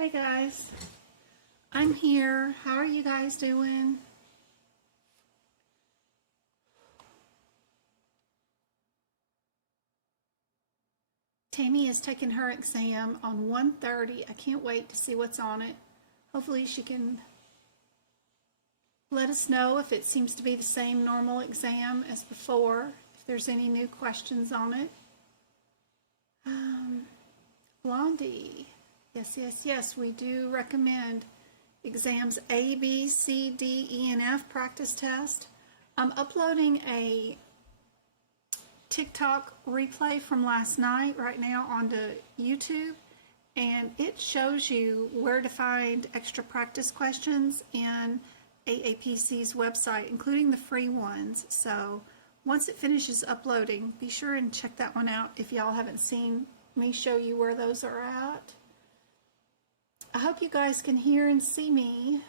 Hey guys, I'm here. How are you guys doing? Tammy is taking her exam on 1:30. I can't wait to see what's on it. Hopefully she can let us know if it seems to be the same normal exam as before, if there's any new questions on it. Blondie. Yes, we do recommend exams A, B, C, D, E, and F practice test. I'm uploading a TikTok replay from last night right now onto YouTube, and it shows you where to find extra practice questions in AAPC's website, including the free ones. So once it finishes uploading, be sure and check that one out if y'all haven't seen me show you where those are at. I hope you guys can hear and see me.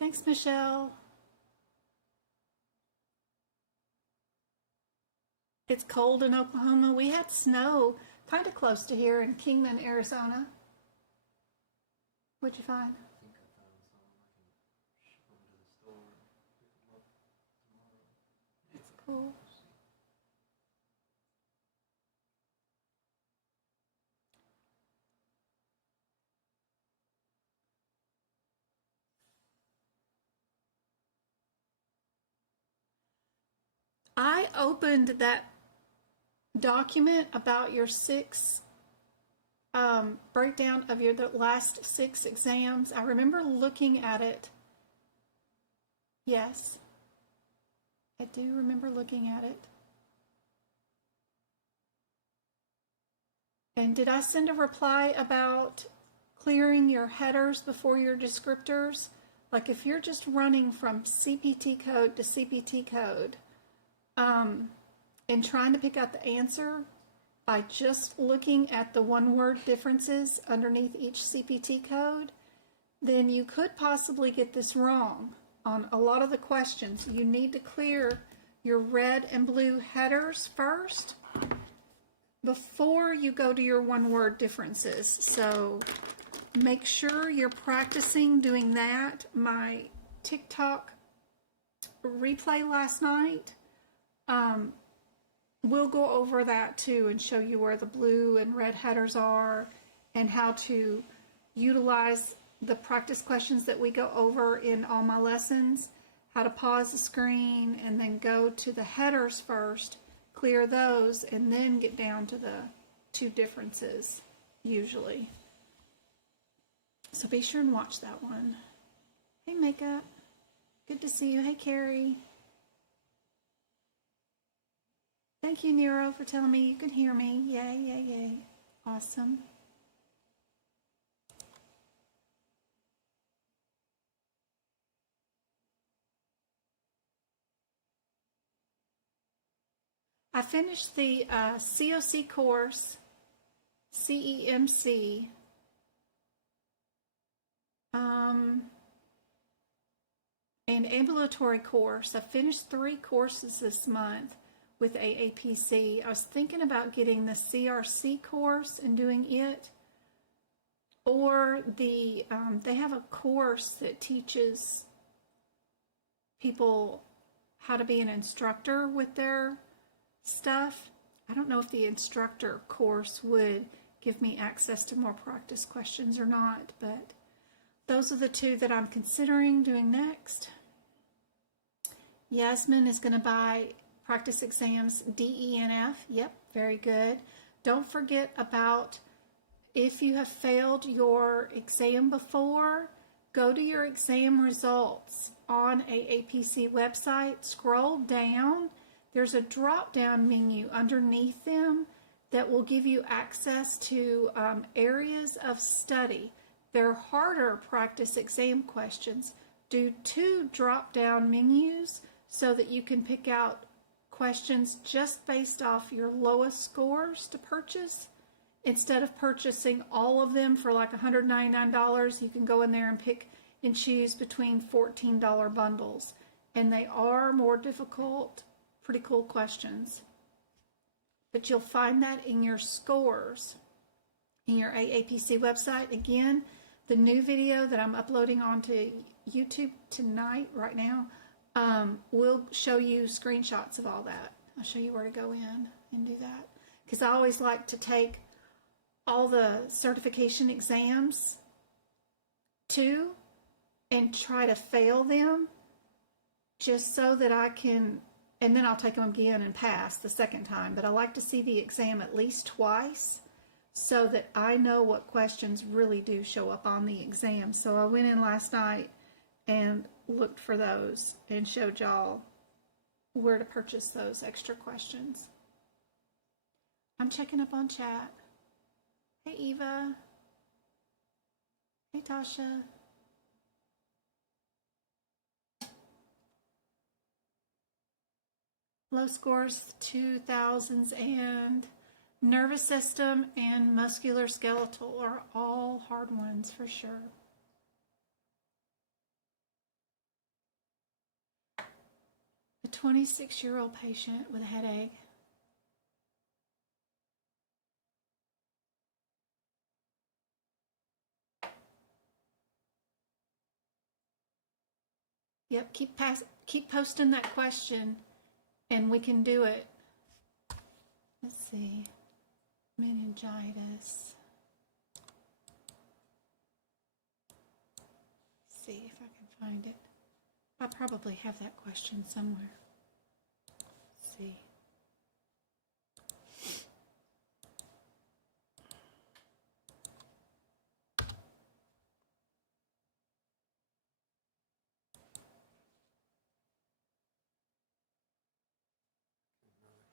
Thanks, Michelle. It's cold in Oklahoma. We had snow kind of close to here in Kingman, Arizona. What'd you find? I think I found some. I can ship them to the store and pick them up tomorrow. That's cool. I opened that document about your breakdown of the last 6 exams. I remember looking at it. Yes, I do remember looking at it. And did I send a reply about clearing your headers before your descriptors? Like if you're just running from CPT code to CPT code, and trying to pick out the answer by just looking at the one-word differences underneath each CPT code, then you could possibly get this wrong on a lot of the questions. You need to clear your red and blue headers first before you go to your one-word differences. So make sure you're practicing doing that. My TikTok replay last night, we'll go over that too and show you where the blue and red headers are and how to utilize the practice questions that we go over in all my lessons, how to pause the screen and then go to the headers first, clear those, and then get down to the 2 differences usually. So be sure and watch that one. Hey Makeup, good to see you. Hey Carrie. Thank you, Nero, for telling me you can hear me. Yay. Awesome. I finished the COC course, CEMC, and ambulatory course. I finished 3 courses this month with AAPC. I was thinking about getting the CRC course and doing it, or they have a course that teaches people how to be an instructor with their stuff. I don't know if the instructor course would give me access to more practice questions or not, but those are the 2 that I'm considering doing next. Yasmin is going to buy practice exams D, E, and F. Yep, very good. Don't forget about, if you have failed your exam before, go to your exam results on AAPC website. Scroll down. There's a drop-down menu underneath them that will give you access to areas of study. They're harder practice exam questions. do 2 drop-down menus so that you can pick out questions just based off your lowest scores to purchase. Instead of purchasing all of them for like $199, you can go in there and pick and choose between $14 bundles. And they are more difficult, pretty cool questions. But you'll find that in your scores in your AAPC website. Again, the new video that I'm uploading onto YouTube tonight, right now, will show you screenshots of all that. I'll show you where to go in and do that. Because I always like to take all the certification exams too and try to fail them just so that I can, and then I'll take them again and pass the second time. But I like to see the exam at least twice so that I know what questions really do show up on the exam. So I went in last night and looked for those and showed y'all where to purchase those extra questions. I'm checking up on chat. Hey Eva. Hey Tasha. Low scores, 2000s, and nervous system and musculoskeletal are all hard ones for sure. A 26-year-old patient with a headache. Yep, keep posting that question and we can do it. Let's see. Meningitis. See if I can find it. I probably have that question somewhere. Let's see.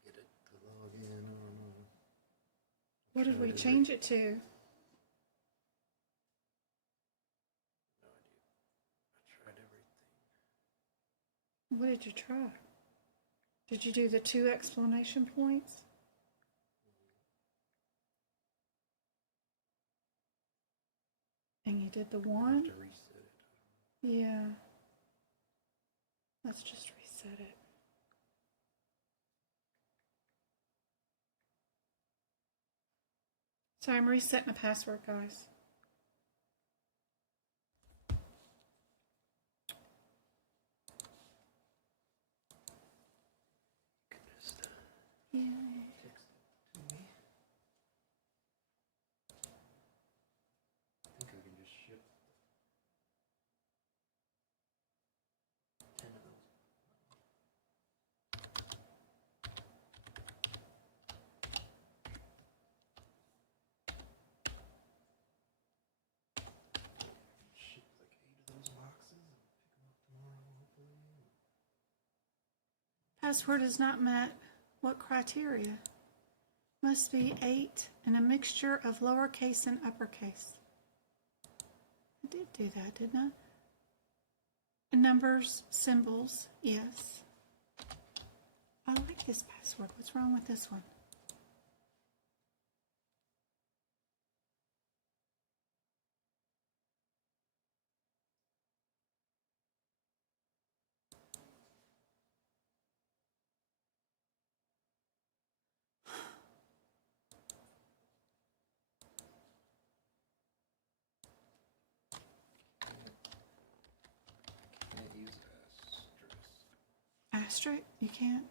Get it to log in. I don't know. What did we change it to? No idea. I tried everything. What did you try? Did you do the 2 explanation points? And you did the 1? I have to reset it. Yeah. Let's just reset it. So I'm resetting the password, guys. Yeah. Text it to me. I think I can just ship 10 of those. Ship like 8 of those boxes and pick them up tomorrow, hopefully. Password is not met. What criteria? Must be 8 and a mixture of lowercase and uppercase. I did do that, didn't I? And numbers, symbols, yes. I like this password. What's wrong with this one? Can't use asterisk. Asterisk? You can't?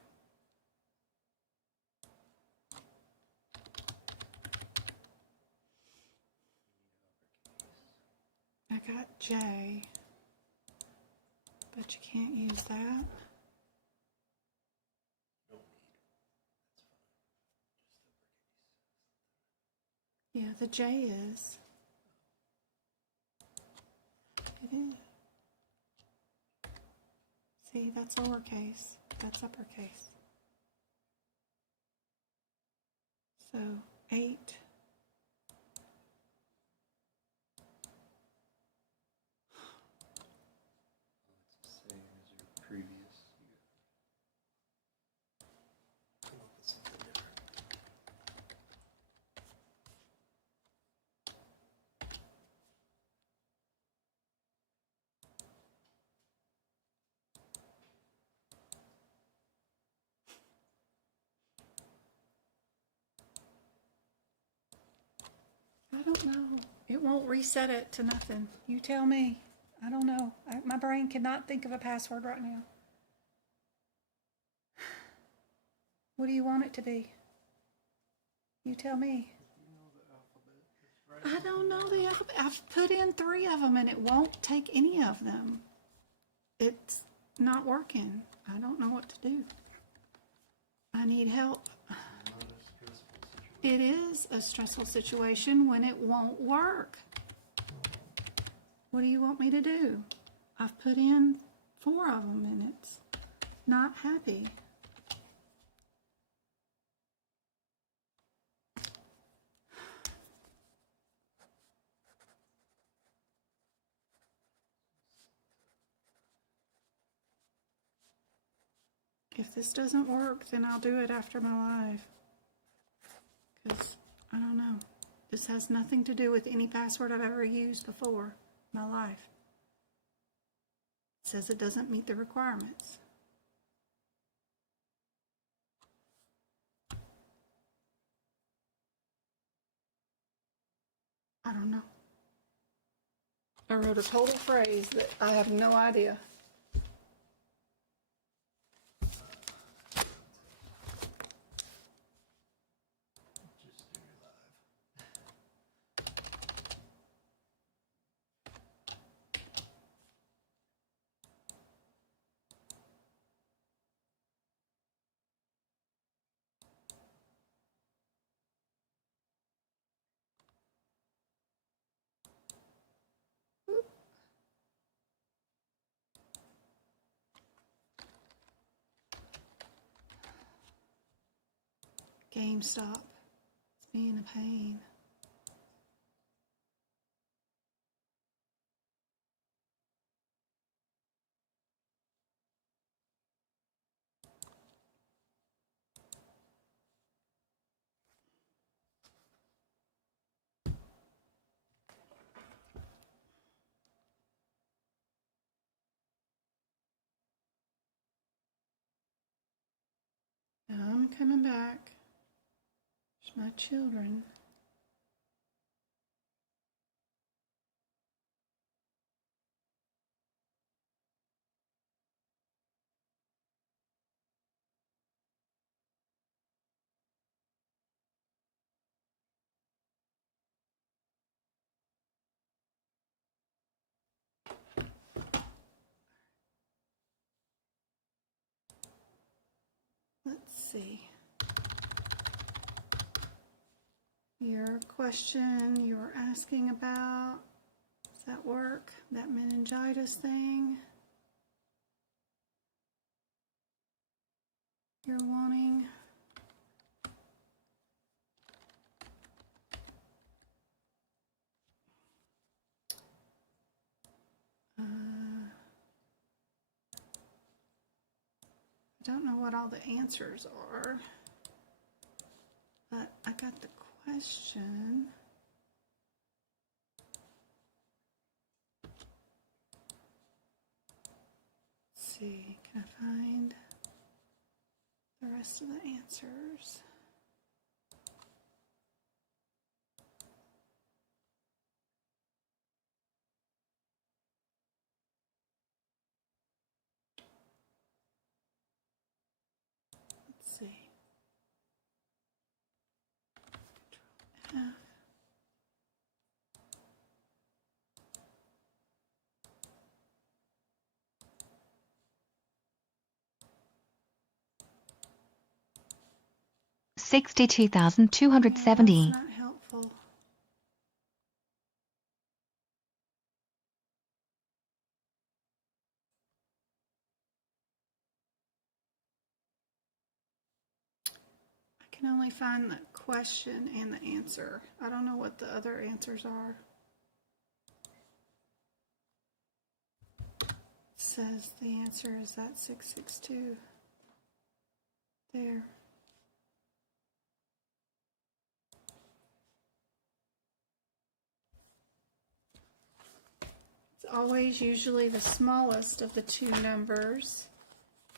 I got J, but you can't use that. Don't need. That's fine. Just uppercase. Yeah, the J is. It is. See, that's lowercase. That's uppercase. So 8. don't know. It won't reset it to nothing. You tell me. I don't know. My brain cannot think of a password right now. What do you want it to be? You tell me. I don't know the alphabet. I've put in 3 of them and it won't take any of them. It's not working. I don't know what to do. I need help. It is a stressful situation when it won't work. What do you want me to do? I've put in 4 of them and it's not happy. If this doesn't work, then I'll do it after my live. Because, I don't know. This has nothing to do with any password I've ever used before in my life. It says it doesn't meet the requirements. I don't know. I wrote a total phrase that I have no idea. GameStop. It's being a pain. I'm coming back. There's my children. Let's see. Your question you were asking about, does that work? That meningitis thing? You're wanting? I don't know what all the answers are, but I got the question. Let's see, can I find the rest of the answers? Let's see. Control F. $62,270. That's not helpful. I can only find the question and the answer. I don't know what the other answers are. It says the answer is that 662. There. It's always usually the smallest of the 2 numbers.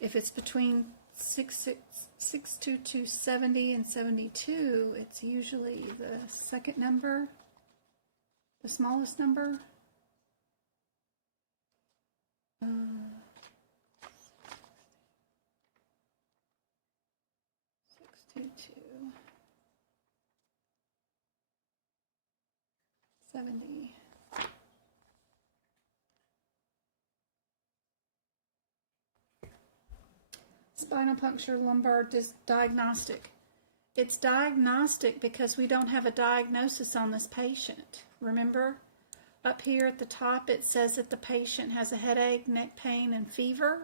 If it's between 62270 and 72, it's usually the second number the smallest number. 622, 70. Spinal puncture, lumbar diagnostic. It's diagnostic because we don't have a diagnosis on this patient. Remember, up here at the top it says that the patient has a headache, neck pain, and fever.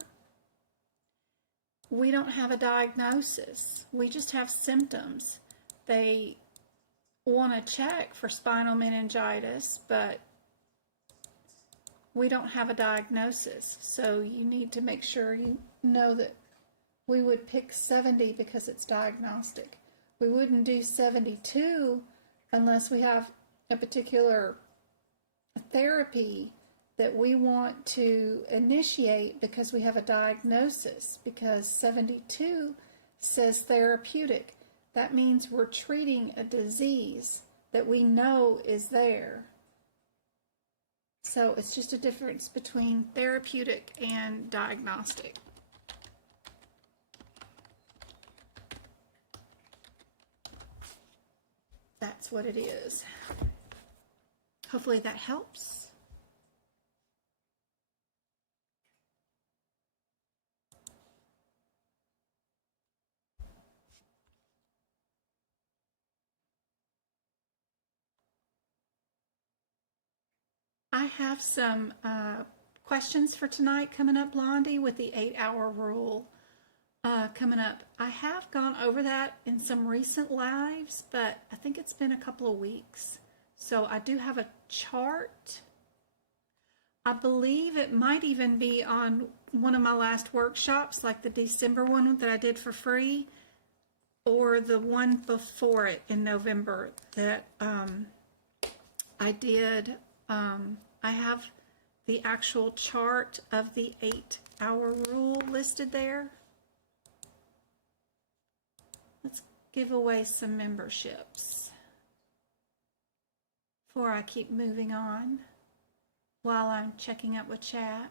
We don't have a diagnosis. We just have symptoms. They want to check for spinal meningitis, but we don't have a diagnosis. So you need to make sure you know that we would pick 70 because it's diagnostic. We wouldn't do 72 unless we have a particular therapy that we want to initiate because we have a diagnosis, because 72 says therapeutic. That means we're treating a disease that we know is there. So it's just a difference between therapeutic and diagnostic. That's what it is. Hopefully that helps. I have some questions for tonight coming up, Blondie, with the 8-hour rule coming up. I have gone over that in some recent lives, but I think it's been a couple of weeks. So I do have a chart. I believe it might even be on one of my last workshops, like the December one that I did for free, or the one before it in November that I did. I have the actual chart of the 8-hour rule listed there. Let's give away some memberships before I keep moving on while I'm checking up with chat.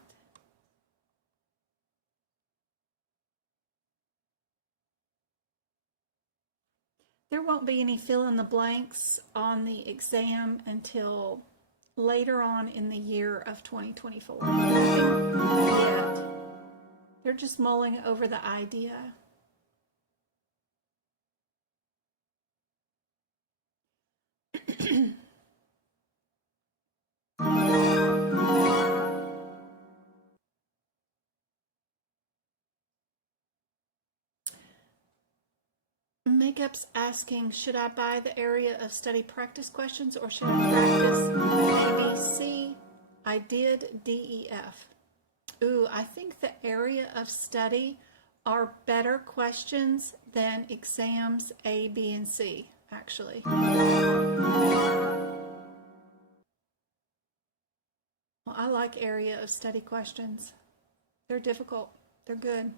There won't be any fill in the blanks on the exam until later on in the year of 2024. Yet. They're just mulling over the idea. Makeup's asking, should I buy the area of study practice questions or should I practice ABC? I did DEF. Ooh, I think the area of study are better questions than exams A, B, and C, actually. Well, I like area of study questions. They're difficult. They're good.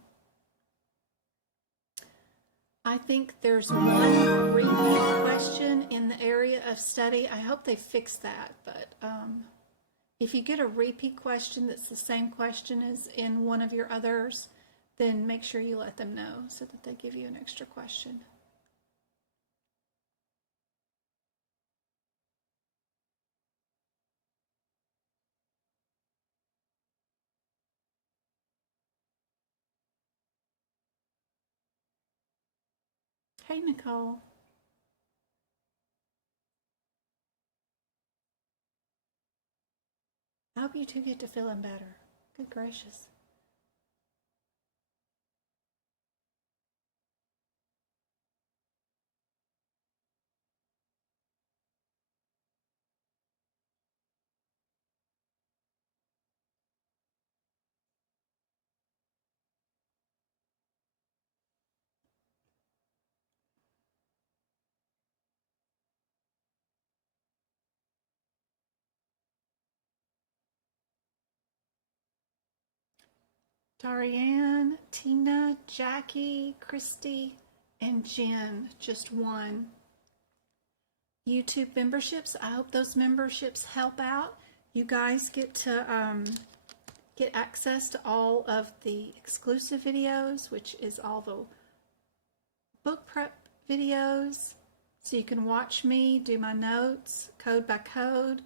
I think there's one repeat question in the area of study. I hope they fix that, but if you get a repeat question that's the same question as in one of your others, then make sure you let them know so that they give you an extra question. Hey, Nicole. I hope you two get to feeling better. Good gracious. Darianne, Tina, Jackie, Christy, and Jen, just one. YouTube memberships. I hope those memberships help out. You guys get to get access to all of the exclusive videos, which is all the book prep videos. So you can watch me do my notes code by code.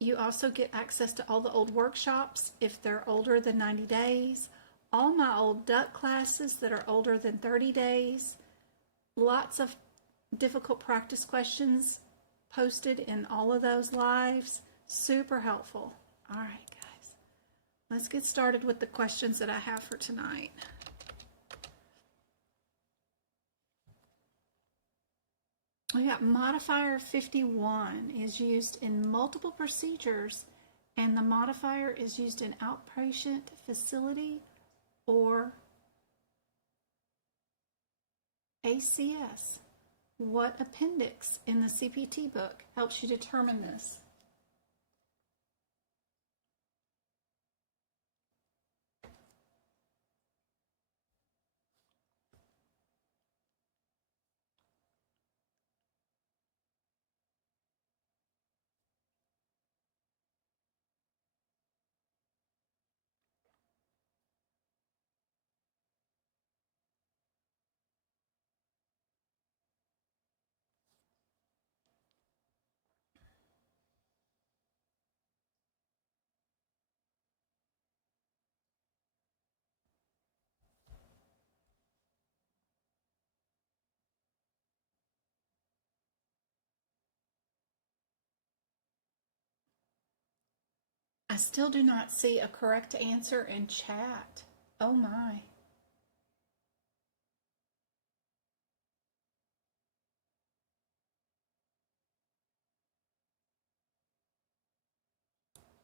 You also get access to all the old workshops if they're older than 90 days. All my old duck classes that are older than 30 days. Lots of difficult practice questions posted in all of those lives. Super helpful. All right, guys. Let's get started with the questions that I have for tonight. We got modifier 51 is used in multiple procedures, and the modifier is used in outpatient facility or ACS. What appendix in the CPT book helps you determine this? I still do not see a correct answer in chat. Oh my.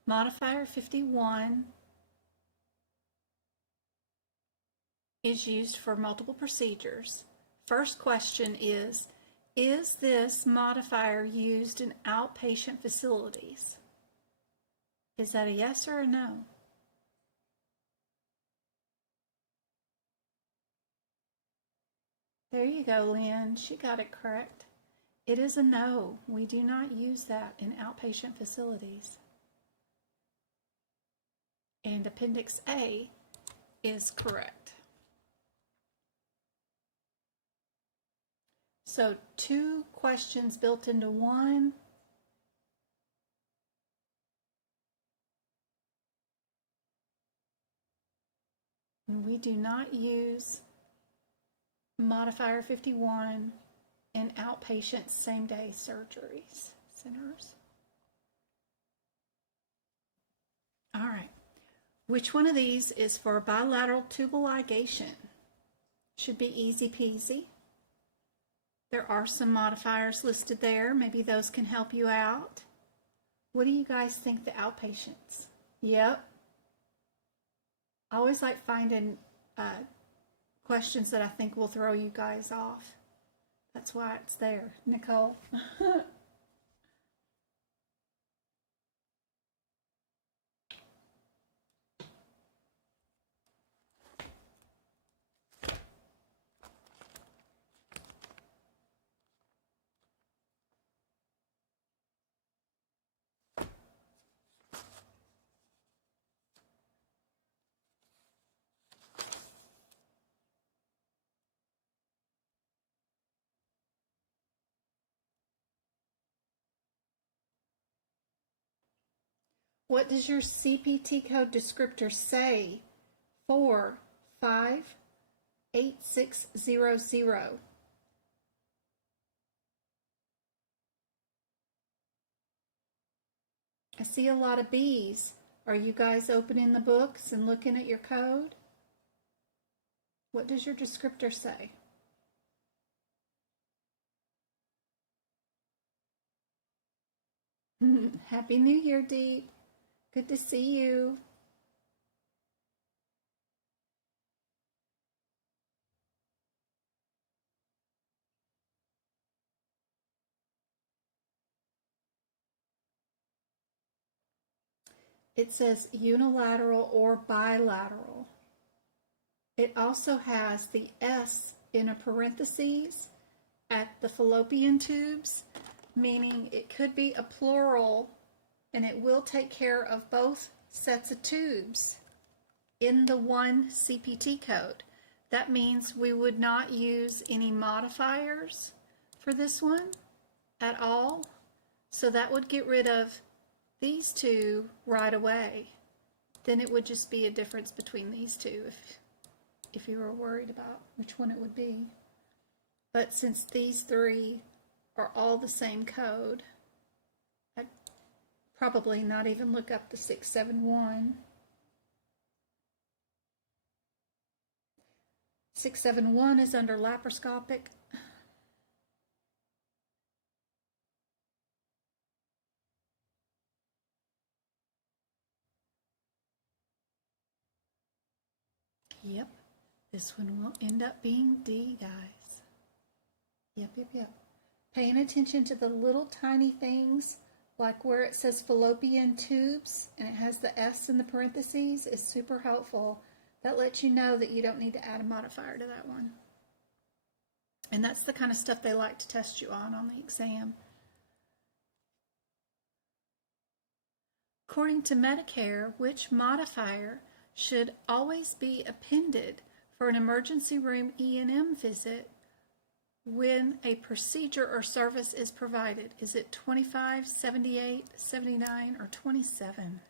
Modifier 51 is used for multiple procedures. First question is this modifier used in outpatient facilities? Is that a yes or a no? There you go, Lynn. She got it correct. It is a no. We do not use that in outpatient facilities. And Appendix A is correct. So 2 questions built into one. And we do not use Modifier 51 in outpatient same-day surgeries centers. All right. Which one of these is for bilateral tubal ligation? Should be easy peasy. There are some modifiers listed there. Maybe those can help you out. What do you guys think the outpatients? Yep. I always like finding questions that I think will throw you guys off. That's why it's there. Nicole? What does your CPT code descriptor say for 58600? I see a lot of B's. Are you guys opening the books and looking at your code? What does your descriptor say? Happy New Year, Deep. Good to see you. It says unilateral or bilateral. It also has the S in a parentheses at the fallopian tubes, meaning it could be a plural and it will take care of both sets of tubes in the one CPT code. That means we would not use any modifiers for this one at all. So that would get rid of these two right away. Then it would just be a difference between these two if you were worried about which one it would be. But since these three are all the same code, I'd probably not even look up the 671. 671 is under laparoscopic. Yep, this one will end up being D, guys. Yep. Paying attention to the little tiny things, like where it says fallopian tubes and it has the S in the parentheses, is super helpful. That lets you know that you don't need to add a modifier to that one. And that's the kind of stuff they like to test you on the exam. According to Medicare, which modifier should always be appended for an emergency room E&M visit when a procedure or service is provided? Is it 25, 78, 79, or 27?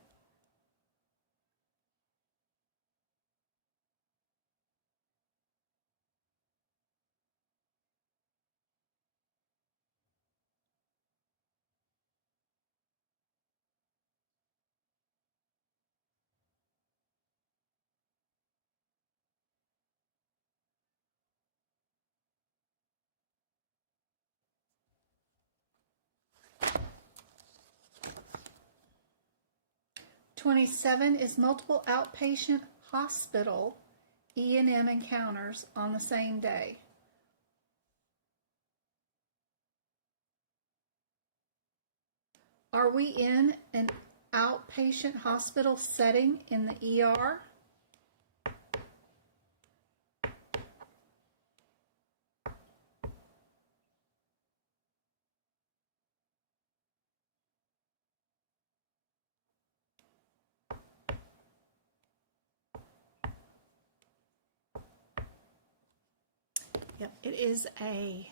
'27 is multiple outpatient hospital E&M encounters on the same day. Are we in an outpatient hospital setting in the ER? Yep, it is A.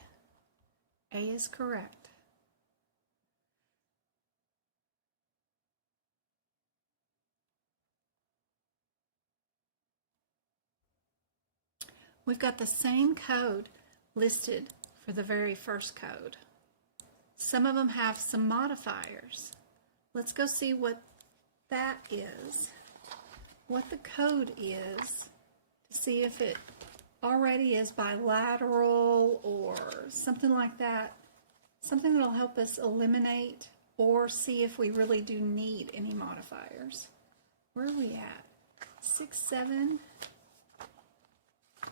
A is correct. We've got the same code listed for the very first code. Some of them have some modifiers. Let's go see what that is, what the code is, to see if it already is bilateral or something like that. Something that'll help us eliminate or see if we really do need any modifiers. Where are we at? 6, 7,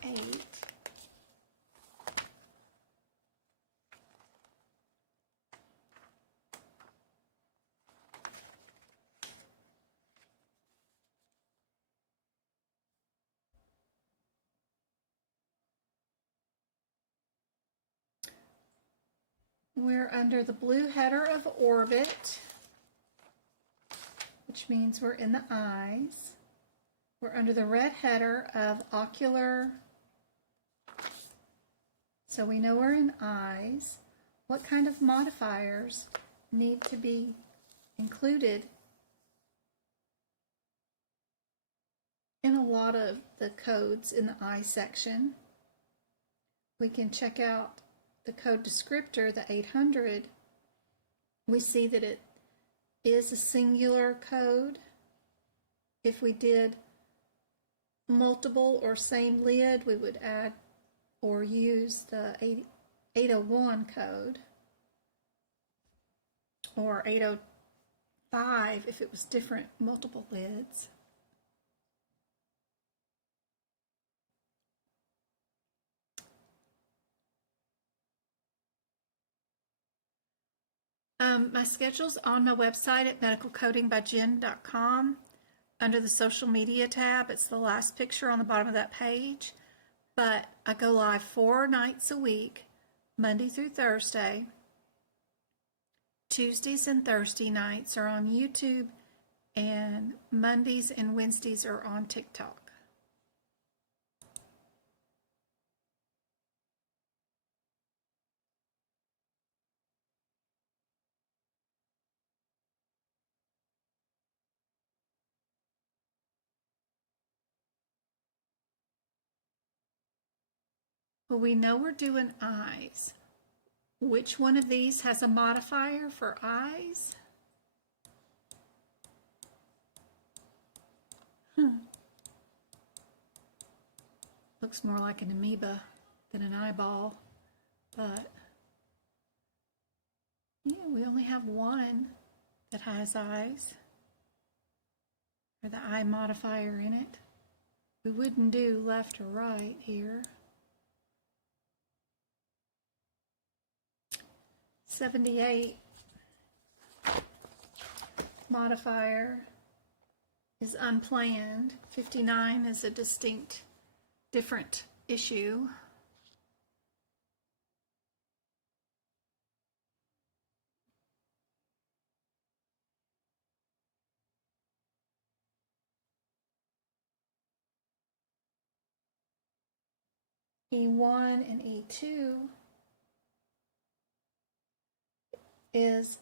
8. We're under the blue header of orbit, which means we're in the eyes. We're under the red header of ocular, so we know we're in eyes. What kind of modifiers need to be included in a lot of the codes in the eye section? We can check out the code descriptor, the 800. We see that it is a singular code. If we did multiple or same lid, we would add or use the 801 code, or 805 if it was different multiple lids. My schedule's on my website at medicalcodingbyjen.com. Under the social media tab, it's the last picture on the bottom of that page. But I go live 4 nights a week Monday through Thursday. Tuesdays and Thursday nights are on YouTube, and Mondays and Wednesdays are on TikTok. Well, we know we're doing eyes. Which one of these has a modifier for eyes? Looks more like an amoeba than an eyeball, but yeah, we only have one that has eyes, or the eye modifier in it. We wouldn't do left or right here. 78 modifier is unplanned. 59 is a distinct, different issue. E1 and E2 is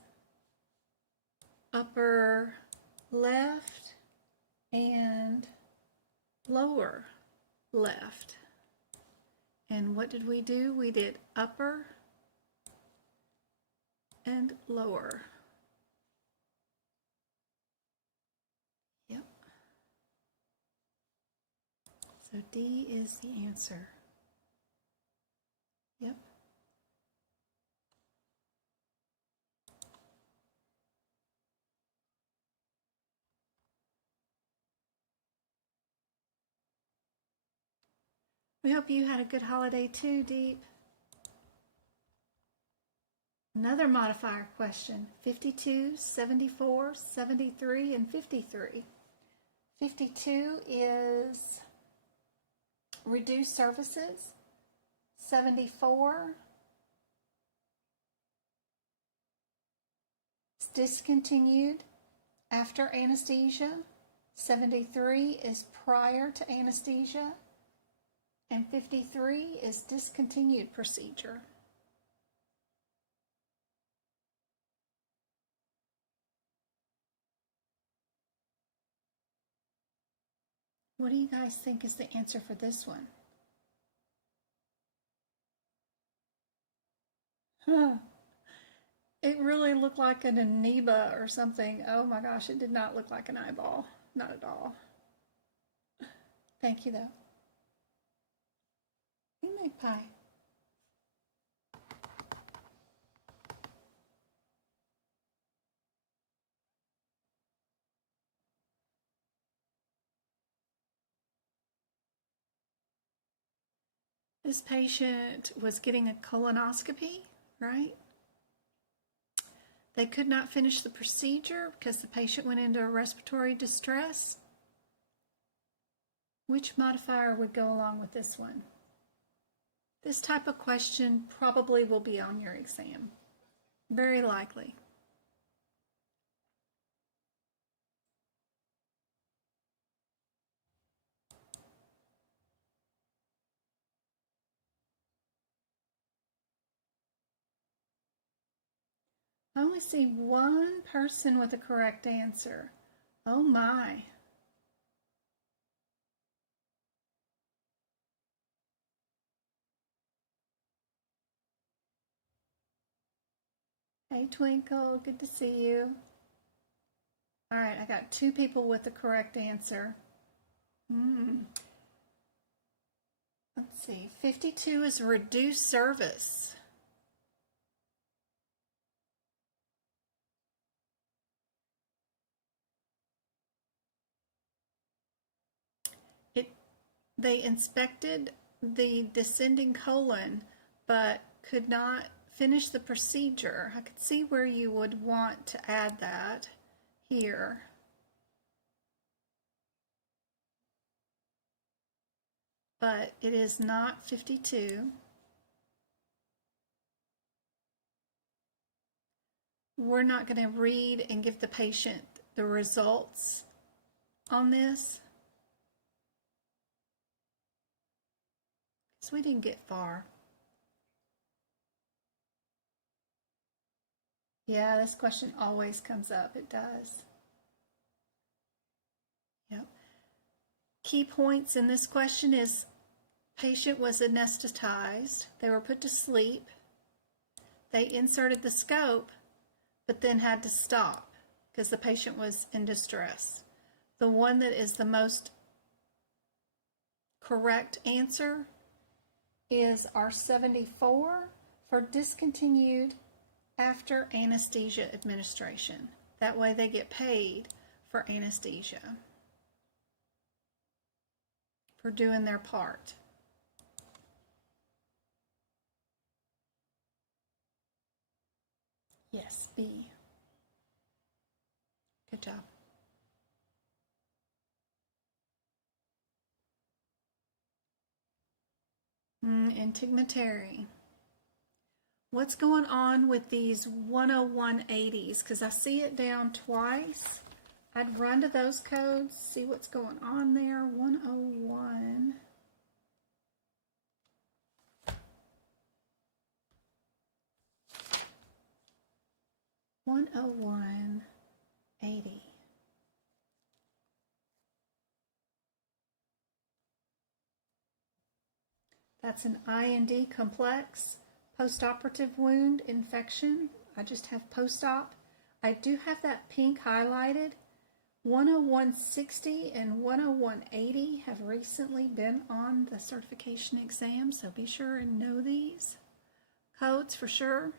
upper left and lower left. And what did we do? We did upper and lower. Yep. So D is the answer. Yep. We hope you had a good holiday too, Deep. Another modifier question, 52, 74, 73, and 53. 52 is reduced services. 74 is discontinued after anesthesia. 73 is prior to anesthesia. And 53 is discontinued procedure. What do you guys think is the answer for this one? Huh. It really looked like an amoeba or something. Oh my gosh, it did not look like an eyeball. Not at all. Thank you though. Magpie. This patient was getting a colonoscopy, right? They could not finish the procedure because the patient went into respiratory distress. Which modifier would go along with this one? This type of question probably will be on your exam. Very likely. I only see one person with a correct answer. Oh my. Hey Twinkle, good to see you. All right, I got two people with the correct answer. Let's see, 52 is reduced service. They inspected the descending colon, but could not finish the procedure. I could see where you would want to add that here. But it is not 52. we're not going to read and give the patient the results on this, because we didn't get far. Yeah, this question always comes up. It does. Yep. Key points in this question is patient was anesthetized. They were put to sleep. They inserted the scope, but then had to stop because the patient was in distress. The one that is the most correct answer is our 74 for discontinued after anesthesia administration. That way they get paid for anesthesia, for doing their part. Yes, B. Good job. Integumentary. What's going on with these 10180s? Because I see it down twice. I'd run to those codes, see what's going on there. 101. $101.80. That's an IND complex, postoperative wound infection. I just have post-op. I do have that pink highlighted. 10160 and 10180 have recently been on the certification exam, so be sure and know these codes for sure.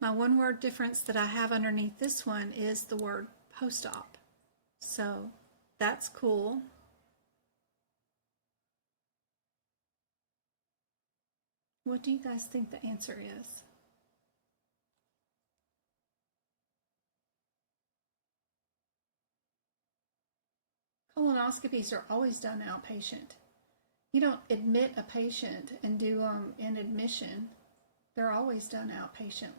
My one word difference that I have underneath this one is the word post-op. So that's cool. What do you guys think the answer is? Colonoscopies are always done outpatient. You don't admit a patient and do them in admission. They're always done outpatient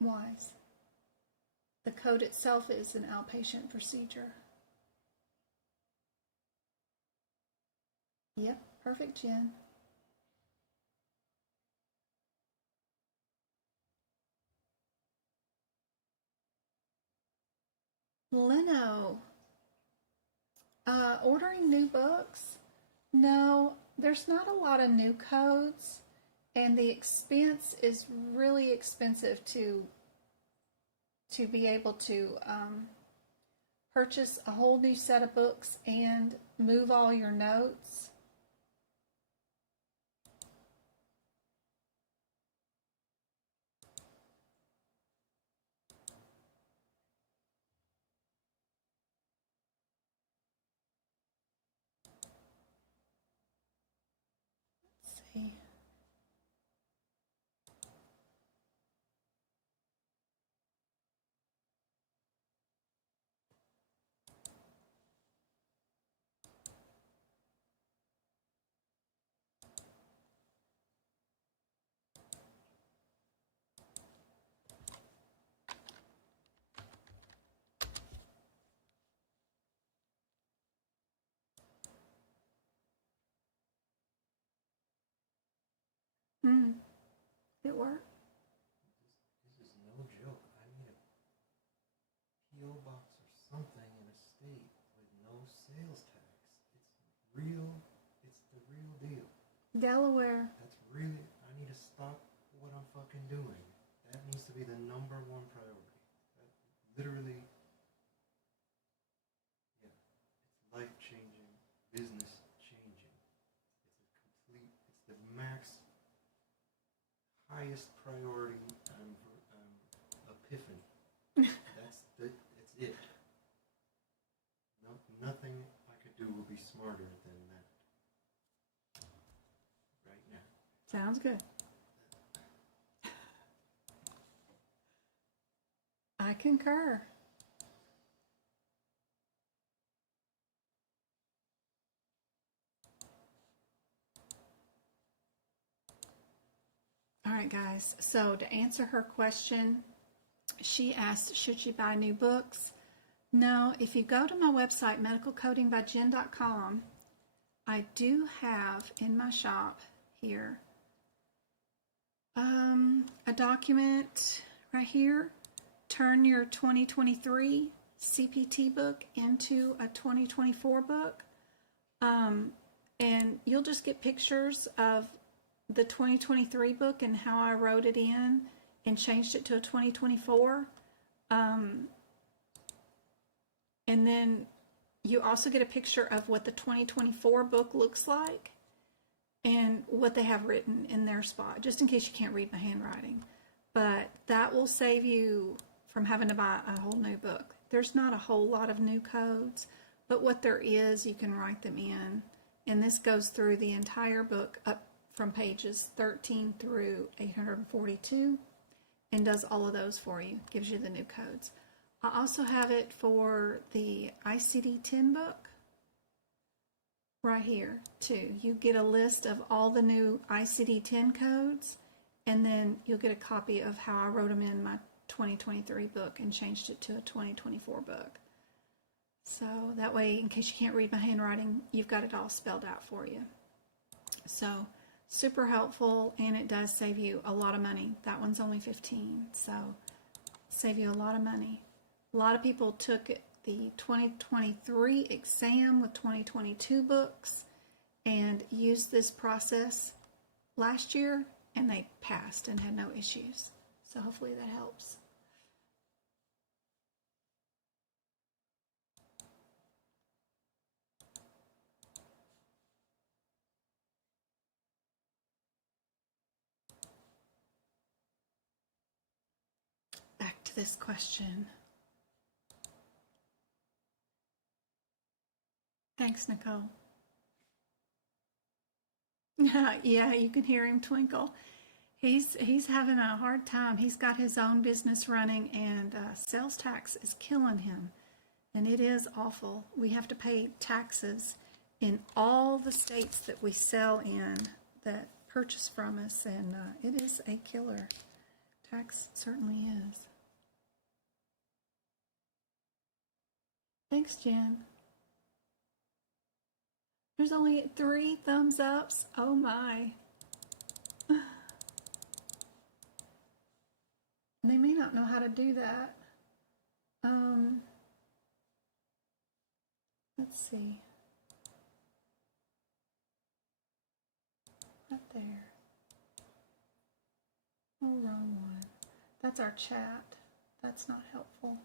wise. The code itself is an outpatient procedure. Yep, perfect, Jen. Leno, ordering new books? No, there's not a lot of new codes, and the expense is really expensive to be able to purchase a whole new set of books and move all your notes. Let's see. It worked. This is no joke. I need a P.O. box or something in a state with no sales tax. It's real. It's the real deal. Delaware. That's really, I need to stop what I'm fucking doing. That needs to be the number one priority. That literally, yeah, it's life-changing, business-changing. It's the max, highest priority epiphany. That's it. No, nothing I could do would be smarter than that. Right now. Sounds good. I concur. All right, guys. So to answer her question, she asked, should she buy new books? No, if you go to my website, medicalcodingbyjen.com, I do have in my shop here a document right here. Turn your 2023 CPT book into a 2024 book. And you'll just get pictures of the 2023 book and how I wrote it in and changed it to a 2024. And then you also get a picture of what the 2024 book looks like and what they have written in their spot, just in case you can't read my handwriting. But that will save you from having to buy a whole new book. There's not a whole lot of new codes, but what there is, you can write them in. And this goes through the entire book up from pages 13 through 842 and does all of those for you, gives you the new codes. I also have it for the ICD-10 book right here too. You get a list of all the new ICD-10 codes, and then you'll get a copy of how I wrote them in my 2023 book and changed it to a 2024 book. So that way, in case you can't read my handwriting, you've got it all spelled out for you. So super helpful, and it does save you a lot of money. That one's only $15, so save you a lot of money. A lot of people took the 2023 exam with 2022 books and used this process last year, and they passed and had no issues. So hopefully that helps. Back to this question. Thanks, Nicole. Yeah, you can hear him twinkle. He's having a hard time. He's got his own business running, and sales tax is killing him. And it is awful. We have to pay taxes in all the states that we sell in that purchase from us, and it is a killer. Tax certainly is. Thanks, Jen. There's only 3 thumbs ups. Oh my. They may not know how to do that. Let's see. Right there. Oh, wrong one. That's our chat. That's not helpful.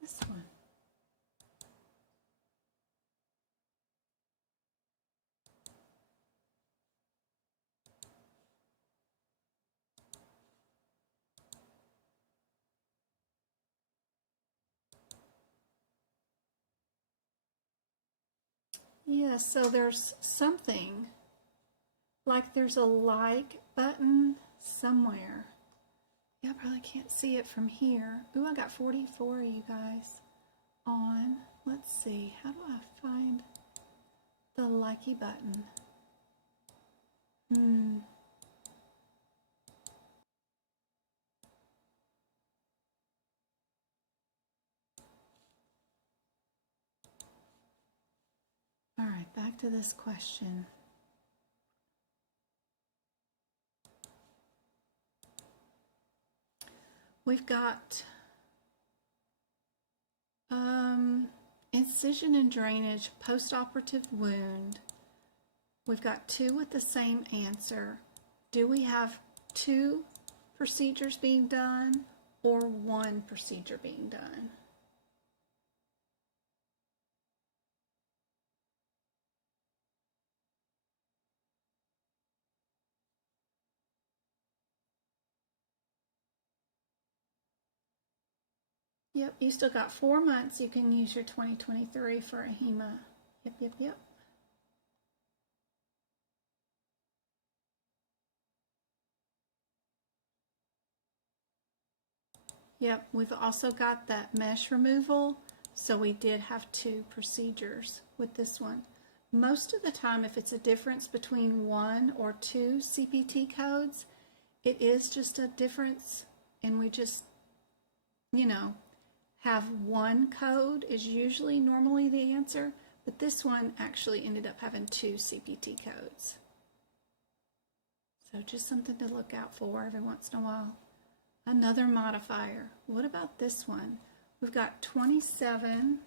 This one. Yeah, so there's something, like there's a like button somewhere. Y'all probably can't see it from here. Ooh, I got 44 of you guys on. Let's see, how do I find the likey button? All right, back to this question. We've got incision and drainage, post-operative wound. We've got 2 with the same answer. Do we have 2 procedures being done or 1 procedure being done? Yep, you still got 4 months. You can use your 2023 for ahima. Yep. Yep, we've also got that mesh removal, so we did have 2 procedures with this one. Most of the time, if it's a difference between 1 or 2 CPT codes, it is just a difference, and we just, you know, have 1 code is usually normally the answer, but this one actually ended up having 2 CPT codes. So just something to look out for every once in a while. Another modifier. What about this one? We've got 27.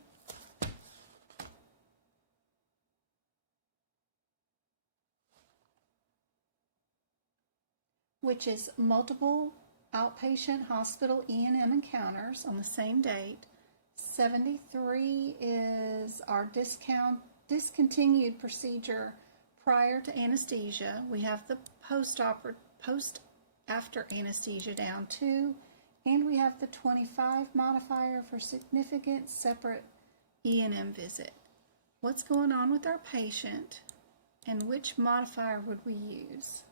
Which is multiple outpatient hospital E&M encounters on the same date. 73 is our discontinued procedure prior to anesthesia. We have the post-after anesthesia down 2, and we have the 25 modifier for significant separate E&M visit. What's going on with our patient, and which modifier would we use?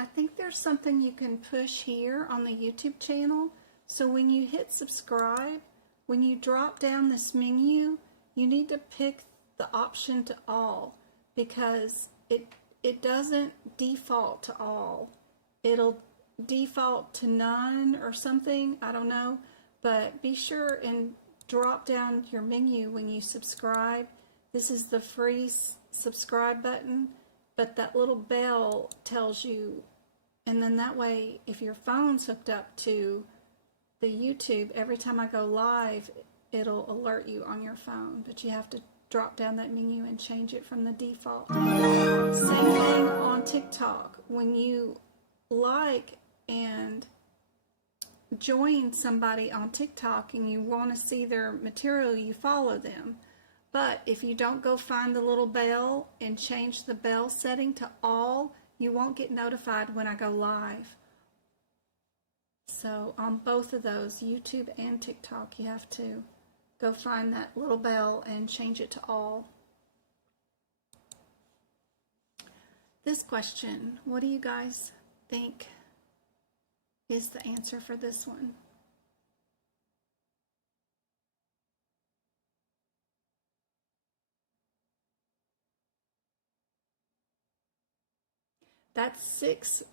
I think there's something you can push here on the YouTube channel. So when you hit subscribe, when you drop down this menu, you need to pick the option to all, because it doesn't default to all. It'll default to none or something, I don't know, but be sure and drop down your menu when you subscribe. This is the free subscribe button, but that little bell tells you, and then that way if your phone's hooked up to the YouTube, every time I go live it'll alert you on your phone, but you have to drop down that menu and change it from the default. Same thing on TikTok. When you like and join somebody on TikTok and you want to see their material, you follow them. But if you don't go find the little bell and change the bell setting to all, you won't get notified when I go live. So on both of those, YouTube and TikTok, you have to go find that little bell and change it to all. This question, what do you guys think is the answer for this one? That's 6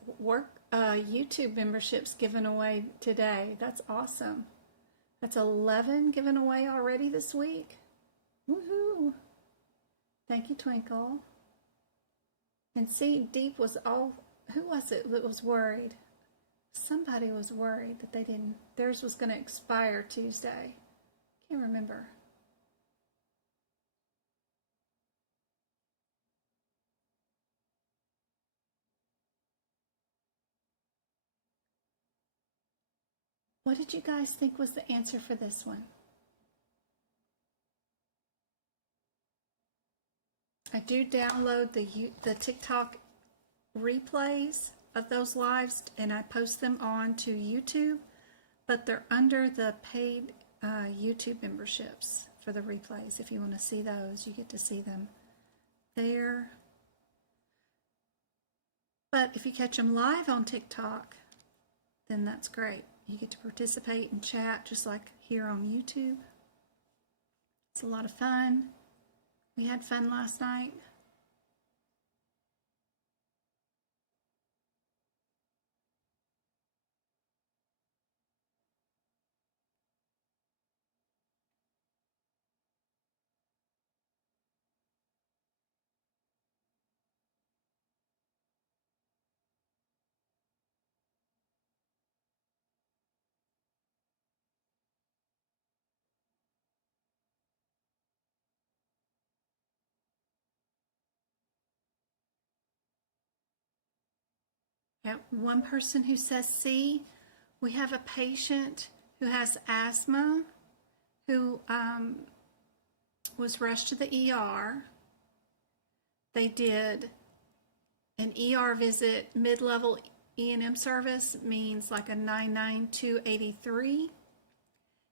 YouTube memberships given away today. That's awesome. That's 11 given away already this week. Woohoo! Thank you, Twinkle. And see, Deep was all, who was it that was worried? Somebody was worried that theirs was going to expire Tuesday. Can't remember. What did you guys think was the answer for this one? I do download the TikTok replays of those lives and I post them on to YouTube, but they're under the paid YouTube memberships for the replays. If you want to see those, you get to see them there. But if you catch them live on TikTok, then that's great. You get to participate and chat just like here on YouTube. It's a lot of fun. We had fun last night. Got one person who says C. We have a patient who has asthma who was rushed to the ER. They did an ER visit, mid-level E&M service, means like a 99283.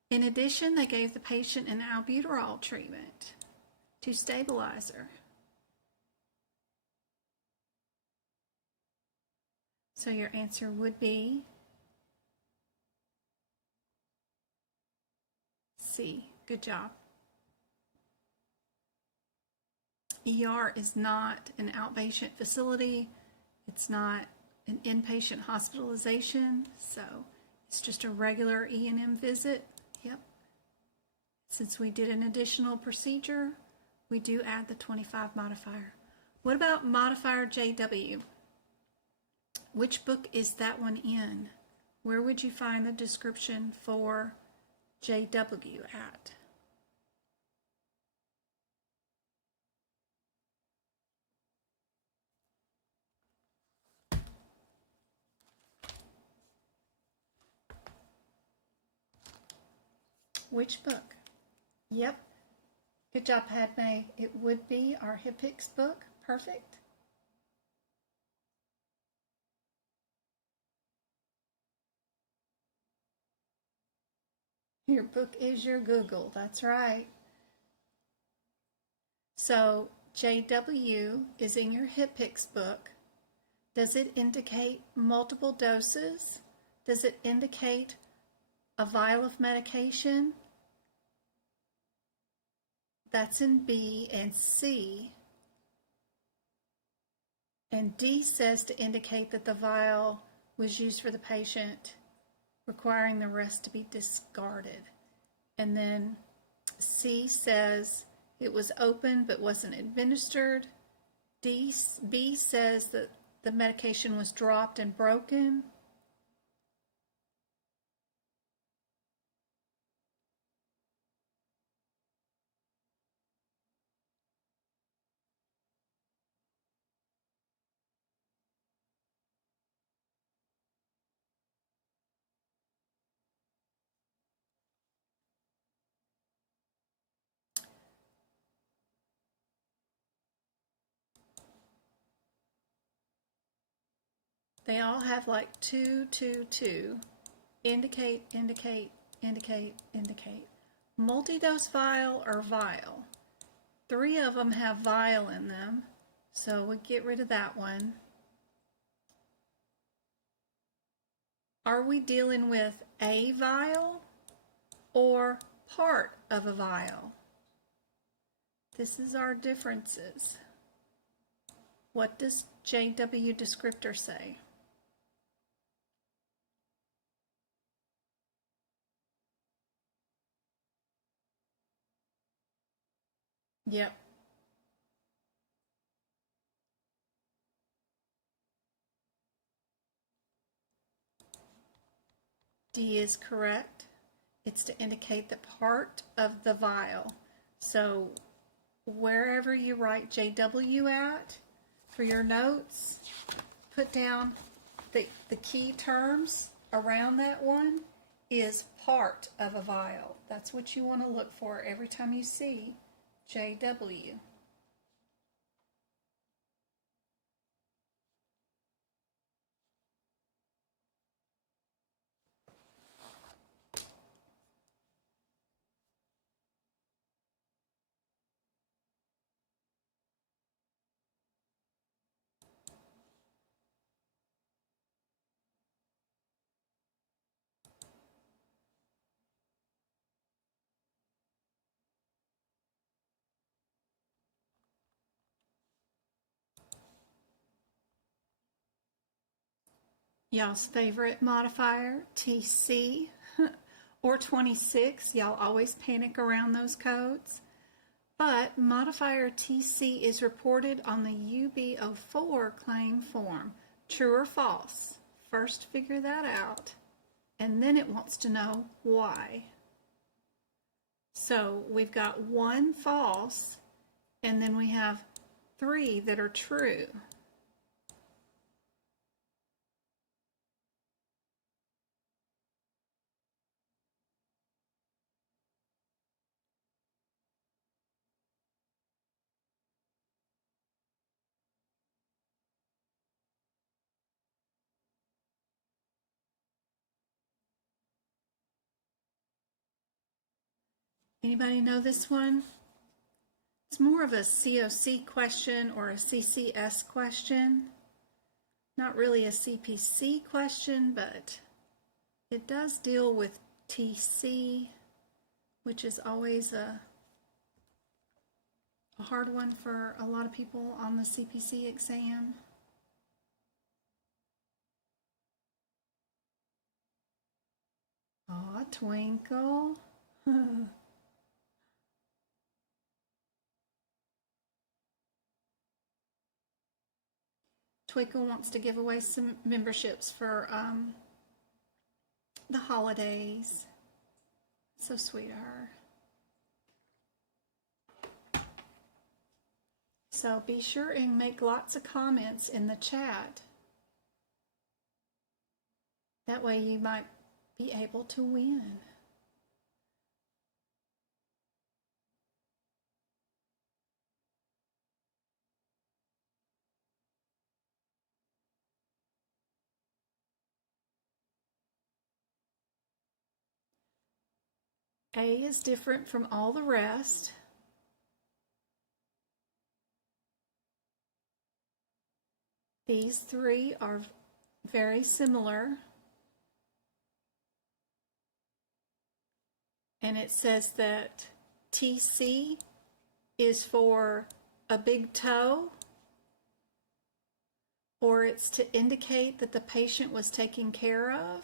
In addition, they gave the patient an albuterol treatment to stabilize her. So your answer would be C. Good job. ER is not an outpatient facility. It's not an inpatient hospitalization, so it's just a regular E&M visit. Yep. Since we did an additional procedure, we do add the 25 modifier. What about modifier JW? Which book is that one in? Where would you find the description for JW at? Which book? Yep. Good job, Padme. It would be our HIPICS book. Perfect. Your book is your Google. That's right. So JW is in your HIPICS book. Does it indicate multiple doses? Does it indicate a vial of medication? That's in B, and C. And D says to indicate that the vial was used for the patient, requiring the rest to be discarded. And then C says it was open but wasn't administered. B says that the medication was dropped and broken. They all have like 2, 2, 2. Indicate, indicate, indicate, indicate. Multi-dose vial or vial. 3 of them have vial in them, so we get rid of that one. Are we dealing with a vial or part of a vial? This is our differences. What does JW descriptor say? Yep. D is correct. It's to indicate the part of the vial. So wherever you write JW at for your notes, put down the key terms around that one is part of a vial. That's what you want to look for every time you see JW. Y'all's favorite modifier, TC, or 26. Y'all always panic around those codes. But modifier TC is reported on the UB04 claim form. True or false? First figure that out, and then it wants to know why. So we've got 1 false, and then we have 3 that are true. Anybody know this one? It's more of a COC question or a CCS question. Not really a CPC question, but it does deal with TC, which is always a hard one for a lot of people on the CPC exam. Aw, Twinkle. Twinkle wants to give away some memberships for the holidays. So sweet of her. So be sure and make lots of comments in the chat. That way you might be able to win. A is different from all the rest. These 3 are very similar. And it says that TC is for a big toe, or it's to indicate that the patient was taken care of,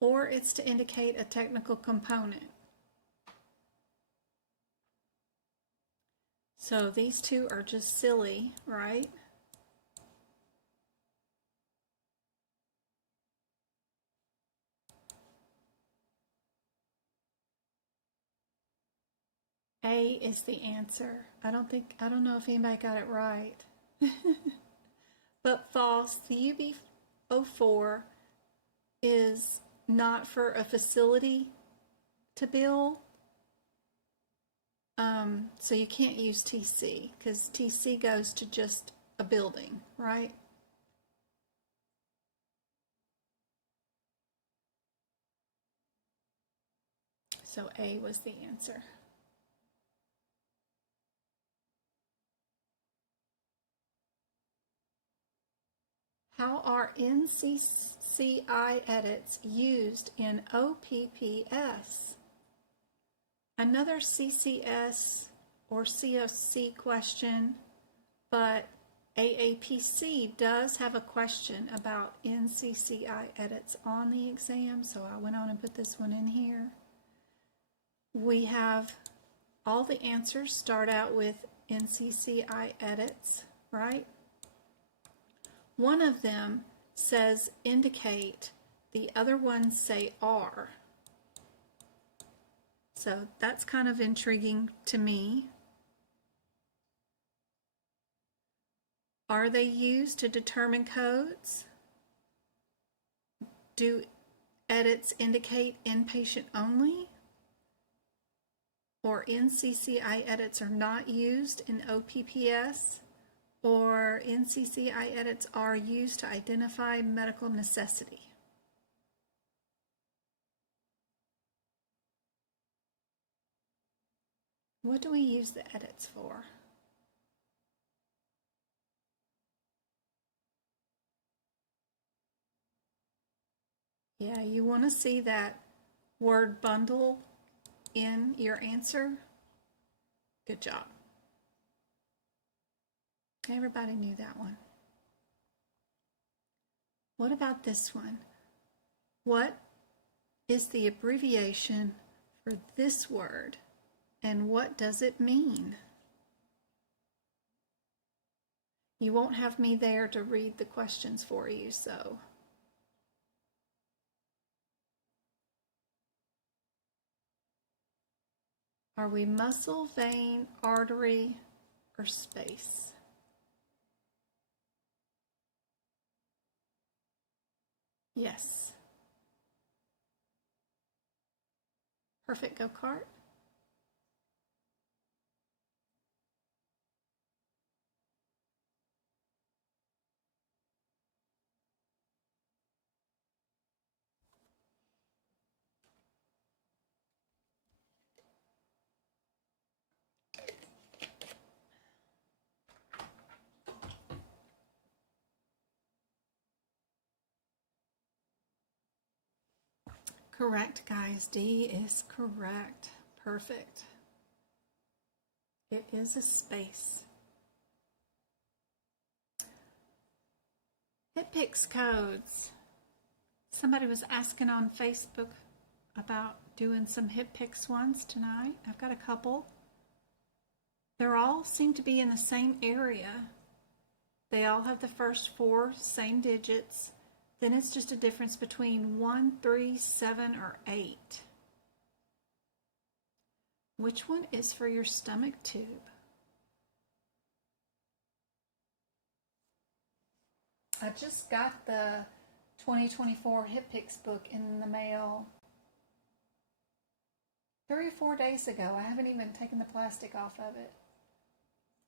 or it's to indicate a technical component. So these 2 are just silly, right? A is the answer. I don't know if anybody got it right. But false, the UB04 is not for a facility to bill. So you can't use TC because TC goes to just a building, right? So A was the answer. How are NCCI edits used in OPPS? Another CCS or COC question, but AAPC does have a question about NCCI edits on the exam, so I went on and put this one in here. We have all the answers start out with NCCI edits, right? One of them says indicate, the other ones say are. So that's kind of intriguing to me. Are they used to determine codes? Do edits indicate inpatient only? Or NCCI edits are not used in OPPS? Or NCCI edits are used to identify medical necessity? What do we use the edits for? Yeah, you want to see that word bundle in your answer. Good job. Everybody knew that one. What about this one? What is the abbreviation for this word, and what does it mean? You won't have me there to read the questions for you, so. Are we muscle, vein, artery, or space? Yes. Perfect go-kart. Correct, guys. D is correct. Perfect. It is a space. HipPix codes. Somebody was asking on Facebook about doing some HipPix ones tonight. I've got a couple. They're all seem to be in the same area. They all have the first 4 same digits. Then it's just a difference between 1, 3, 7, or 8. Which one is for your stomach tube? I just got the 2024 HipPix book in the mail 3 or 4 days ago. I haven't even taken the plastic off of it.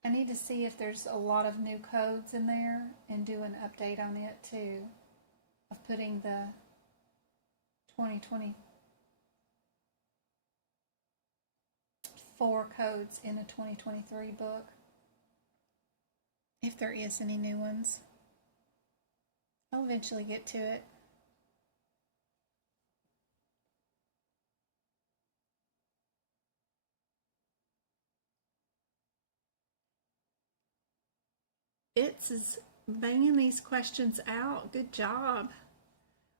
I need to see if there's a lot of new codes in there and do an update on it too, of putting the 2024 codes in a 2023 book, if there is any new ones. I'll eventually get to it. It's banging these questions out. Good job.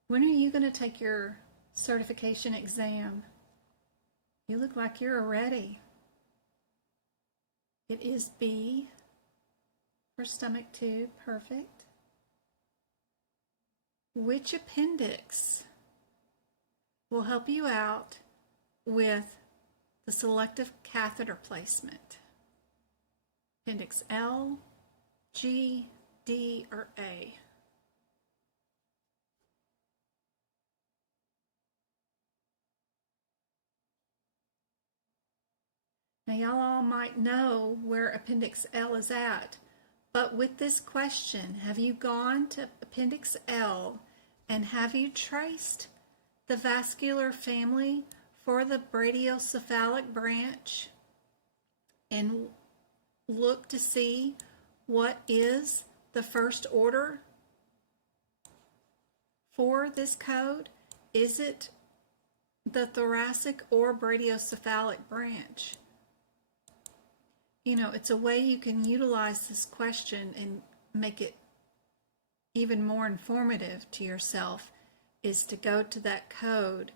When are you going to take your certification exam? You look like you're ready. It is B for stomach tube. Perfect. Which appendix will help you out with the selective catheter placement? Appendix L, G, D, or A? Now, y'all all might know where Appendix L is at, but with this question, have you gone to Appendix L and have you traced the vascular family for the brachiocephalic branch and look to see what is the first order for this code? Is it the thoracic or brachiocephalic branch? You know, it's a way you can utilize this question and make it even more informative to yourself, is to go to that code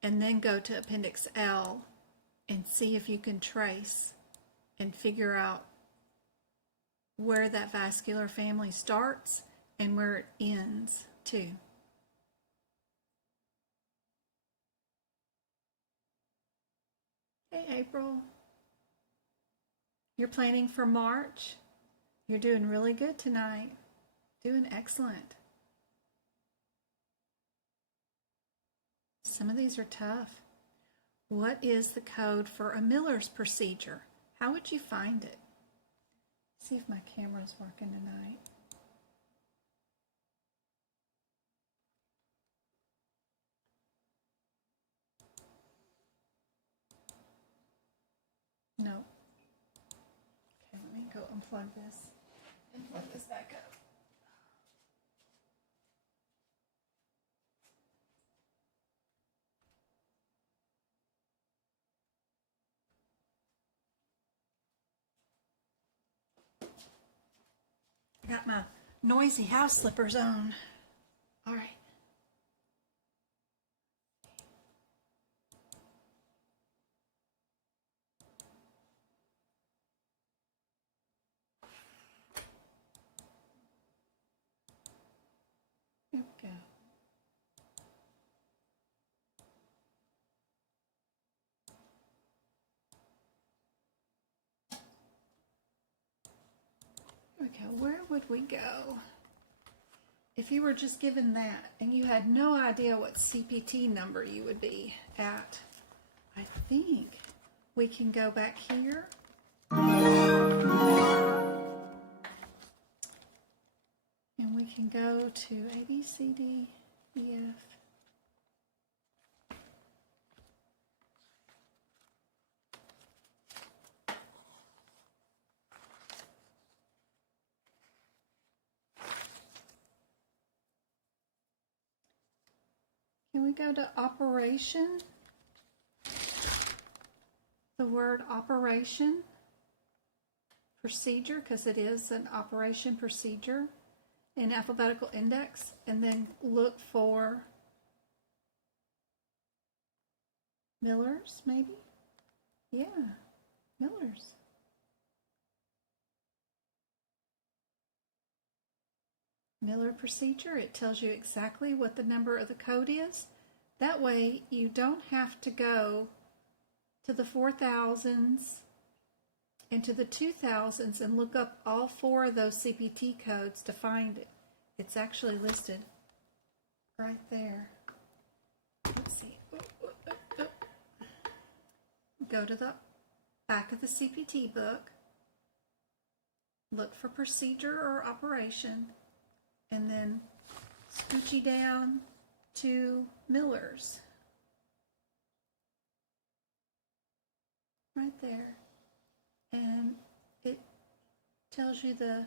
and then go to Appendix L and see if you can trace and figure out where that vascular family starts and where it ends too. Hey, April. You're planning for March? You're doing really good tonight. Doing excellent. Some of these are tough. What is the code for a Miller's procedure? How would you find it? See if my camera's working tonight. No. Okay, let me go unplug this and plug this back up. I got my noisy house slippers on. All right. Here we go. Here we go. Where would we go? If you were just given that and you had no idea what CPT number you would be at, I think we can go back here. And we can go to A, B, C, D, E, F. Can we go to operation? The word operation, procedure, because it is an operation procedure in alphabetical index, and then look for Miller's, maybe? Yeah, Miller's. Miller procedure, it tells you exactly what the number of the code is. That way you don't have to go to the 4000s and to the 2000s and look up all 4 of those CPT codes to find it. It's actually listed right there. Let's see. Go to the back of the CPT book, look for procedure or operation, and then scoochie down to Miller's. Right there. And it tells you the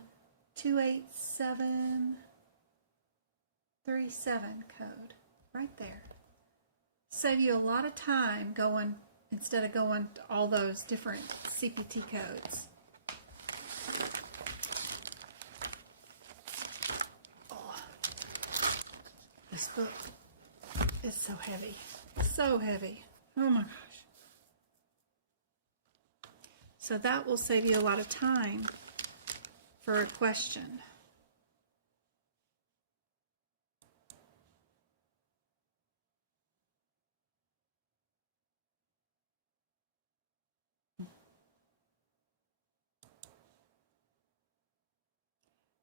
28737 code right there. Save you a lot of time going, instead of going to all those different CPT codes. This book is so heavy. So heavy. Oh my gosh. So that will save you a lot of time for a question.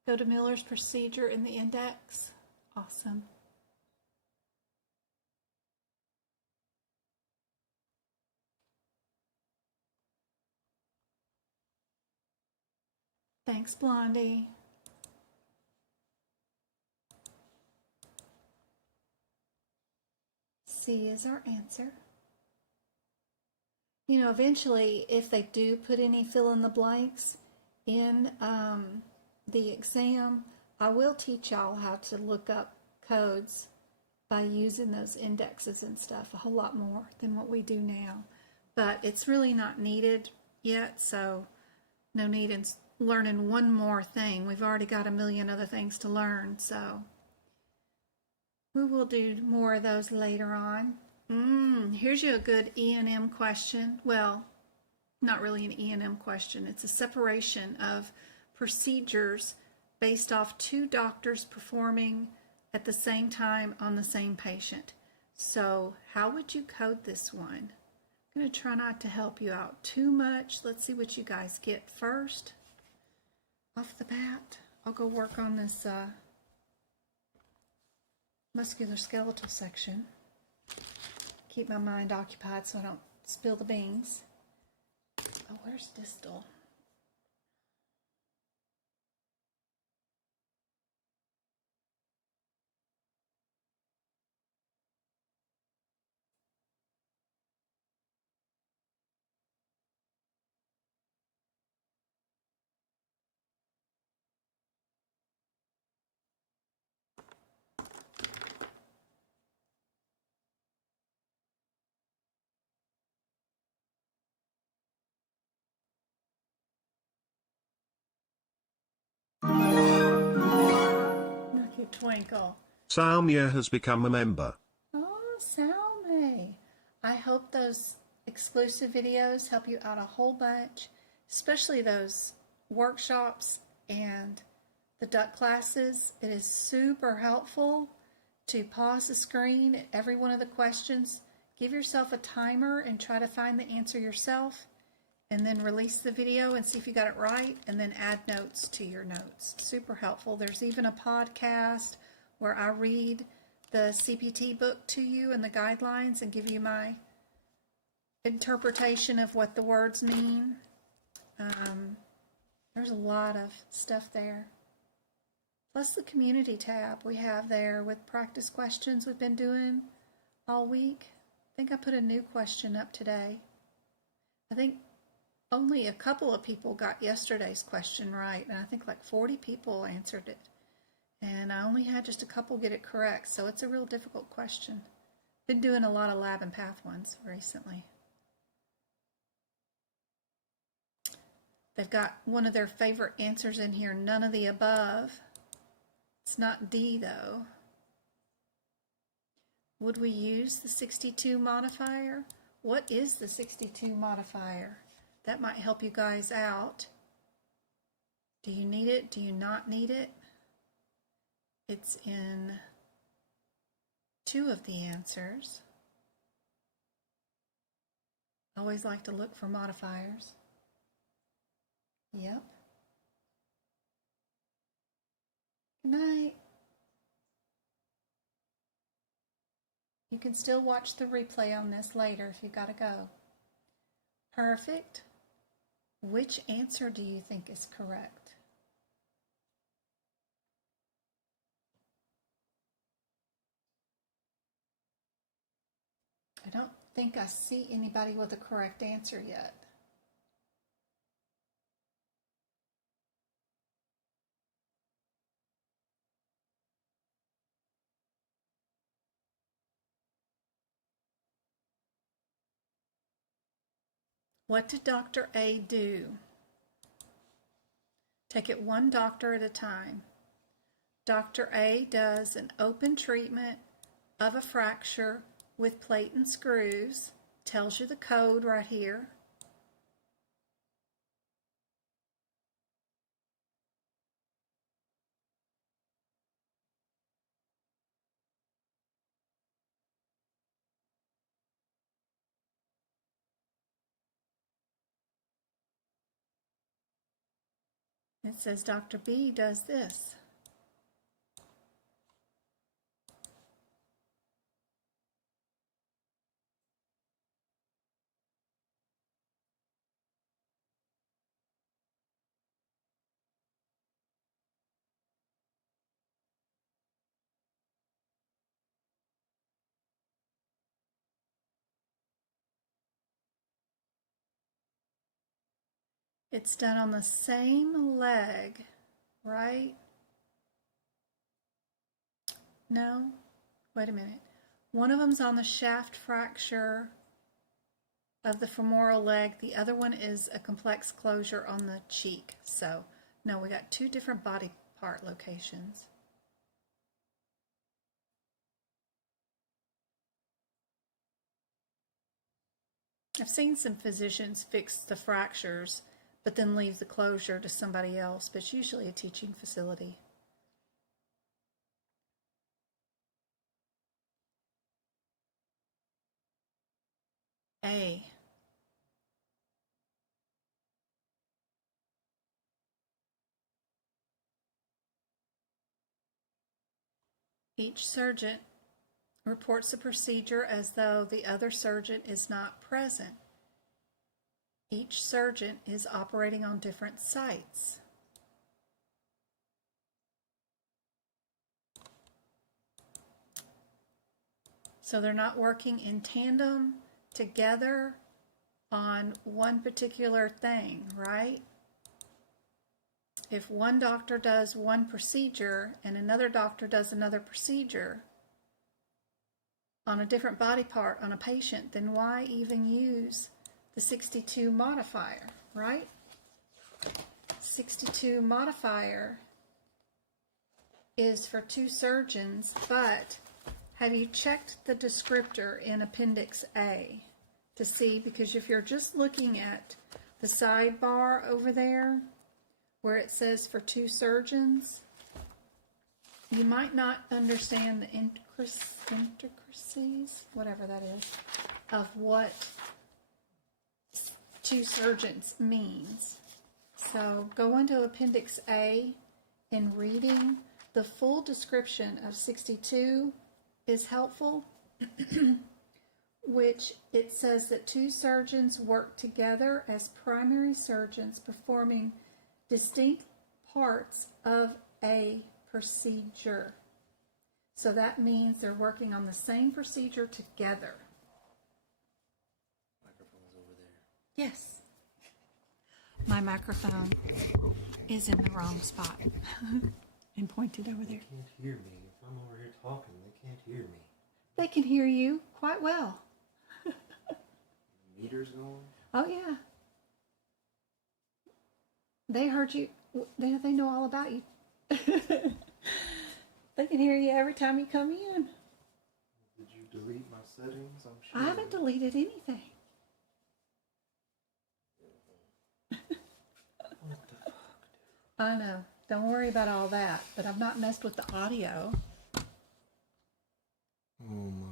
Go to Miller's procedure in the index. Awesome. Thanks, Blondie. C is our answer. You know, eventually, if they do put any fill in the blanks in the exam, I will teach y'all how to look up codes by using those indexes and stuff a whole lot more than what we do now. But it's really not needed yet, so no need in learning one more thing. We've already got a million other things to learn, so we will do more of those later on. Here's you a good E&M question. Well, not really an E&M question. It's a separation of procedures based off 2 doctors performing at the same time on the same patient. So how would you code this one? I'm going to try not to help you out too much. Let's see what you guys get first. Off the bat, I'll go work on this musculoskeletal section. Keep my mind occupied so I don't spill the beans. Oh, where's distal? Look at Twinkle. Salmia has become a member. Oh, Salme. I hope those exclusive videos help you out a whole bunch, especially those workshops and the duck classes. It is super helpful to pause the screen at every one of the questions. Give yourself a timer and try to find the answer yourself, and then release the video and see if you got it right, and then add notes to your notes. Super helpful. There's even a podcast where I read the CPT book to you and the guidelines and give you my interpretation of what the words mean. There's a lot of stuff there. Plus the community tab we have there with practice questions we've been doing all week. I think I put a new question up today. I think only a couple of people got yesterday's question right, and I think like 40 people answered it. And I only had just a couple get it correct, so it's a real difficult question. Been doing a lot of lab and path ones recently. They've got one of their favorite answers in here, none of the above. It's not D though. Would we use the 62 modifier? What is the 62 modifier? That might help you guys out. Do you need it? Do you not need it? It's in 2 of the answers. Always like to look for modifiers. Yep. Good night. You can still watch the replay on this later if you gotta go. Perfect. Which answer do you think is correct? I don't think I see anybody with a correct answer yet. What did Dr. A do? Take it one doctor at a time. Dr. A does an open treatment of a fracture with plate and screws. Tells you the code right here. It says Dr. B does this. It's done on the same leg, right? No? Wait a minute. One of them's on the shaft fracture of the femoral leg. The other one is a complex closure on the cheek. So, no, we got 2 different body part locations. I've seen some physicians fix the fractures, but then leave the closure to somebody else, but it's usually a teaching facility. A. Each surgeon reports the procedure as though the other surgeon is not present. Each surgeon is operating on different sites. So they're not working in tandem together on one particular thing, right? If one doctor does one procedure and another doctor does another procedure on a different body part on a patient, then why even use the 62 modifier, right? 62 modifier is for 2 surgeons, but have you checked the descriptor in Appendix A to see? Because if you're just looking at the sidebar over there where it says for 2 surgeons, you might not understand the intricacies, whatever that is, of what 2 surgeons means. So go into Appendix A, and reading the full description of 62 is helpful, which it says that 2 surgeons work together as primary surgeons performing distinct parts of a procedure. So that means they're working on the same procedure together. Microphone's over there. Yes. My microphone is in the wrong spot and pointed over there. They can't hear me. If I'm over here talking, they can't hear me. They can hear you quite well. Meters going? Oh, yeah. They heard you. They know all about you. They can hear you every time you come in. Did you delete my settings? I'm sure. I haven't deleted anything. What the fuck, dude? I know. Don't worry about all that. But I've not messed with the audio. Oh my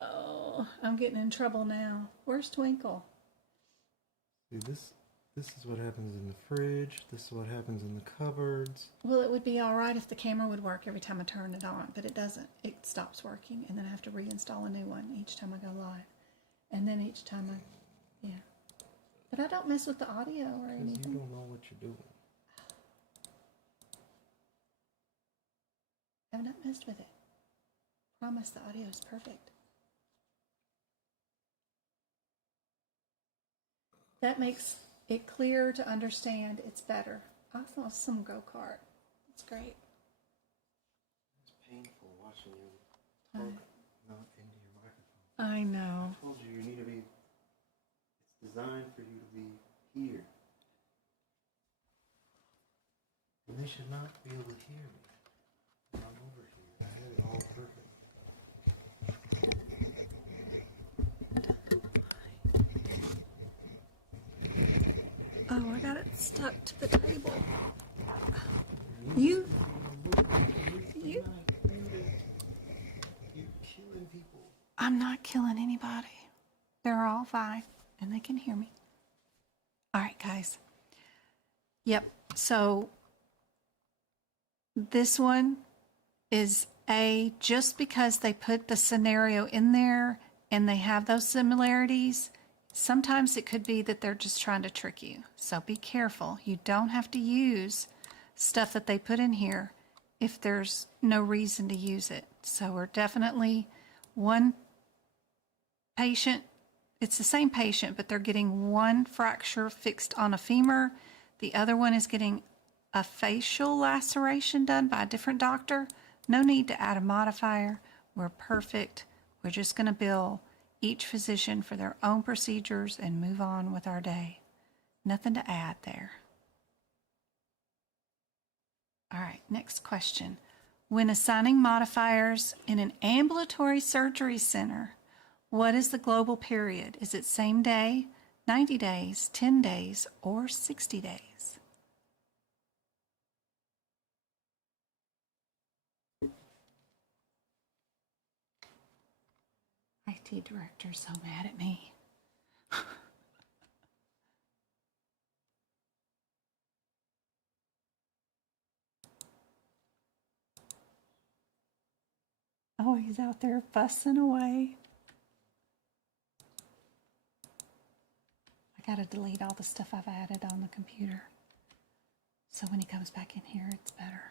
god. Oh, I'm getting in trouble now. Where's Twinkle? See, this is what happens in the fridge. This is what happens in the cupboards. Well, it would be all right if the camera would work every time I turn it on, but it doesn't. It stops working, and then I have to reinstall a new one each time I go live. And then each time yeah. But I don't mess with the audio or Because anything. you don't know what you're doing. I've not messed with it. Promise the audio is perfect. That makes it clear to understand. It's better. I saw some go-kart. It's great. It's painful watching you talk not into your microphone. I know. I told you you need to be. It's designed for you to be here. And they should not be able to hear me. I'm over here. I had it all perfect. Oh, I got it stuck to the table. You. You're killing people. I'm not killing anybody. They're all fine, and they can hear me. All right, guys. Yep. So this one is A, just because they put the scenario in there and they have those similarities, sometimes it could be that they're just trying to trick you. So be careful. You don't have to use stuff that they put in here if there's no reason to use it. So we're definitely one patient, it's the same patient, but they're getting one fracture fixed on a femur. The other one is getting a facial laceration done by a different doctor. No need to add a modifier. We're perfect. We're just going to bill each physician for their own procedures and move on with our day. Nothing to add there. All right, next question. When assigning modifiers in an ambulatory surgery center, what is the global period? Is it same day, 90 days, 10 days, or 60 days? IT director's so mad at me. Oh, he's out there fussing away. I gotta delete all the stuff I've added on the computer. So when he comes back in here, it's better.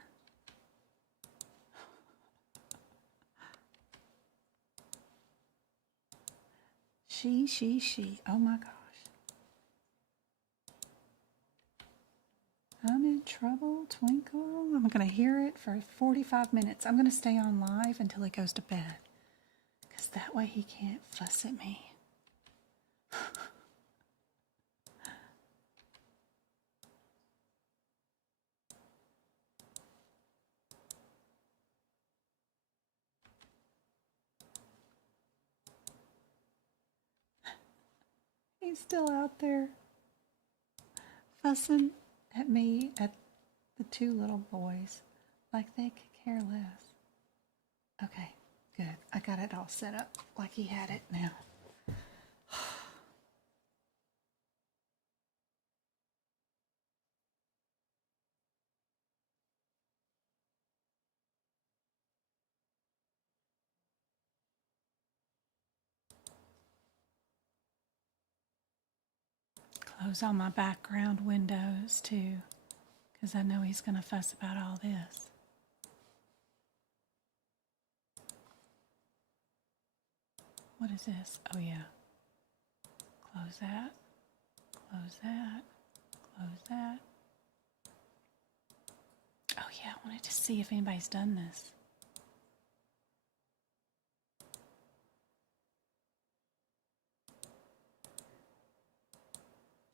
She. Oh my gosh. I'm in trouble, Twinkle. I'm going to hear it for 45 minutes. I'm going to stay on live until he goes to bed. Because that way he can't fuss at me. He's still out there fussing at me, at the two little boys, like they could care less. Okay, good. I got it all set up like he had it now. Close all my background windows too, because I know he's going to fuss about all this. What is this? Oh yeah. Close that. Close that. Close that. Oh yeah, I wanted to see if anybody's done this.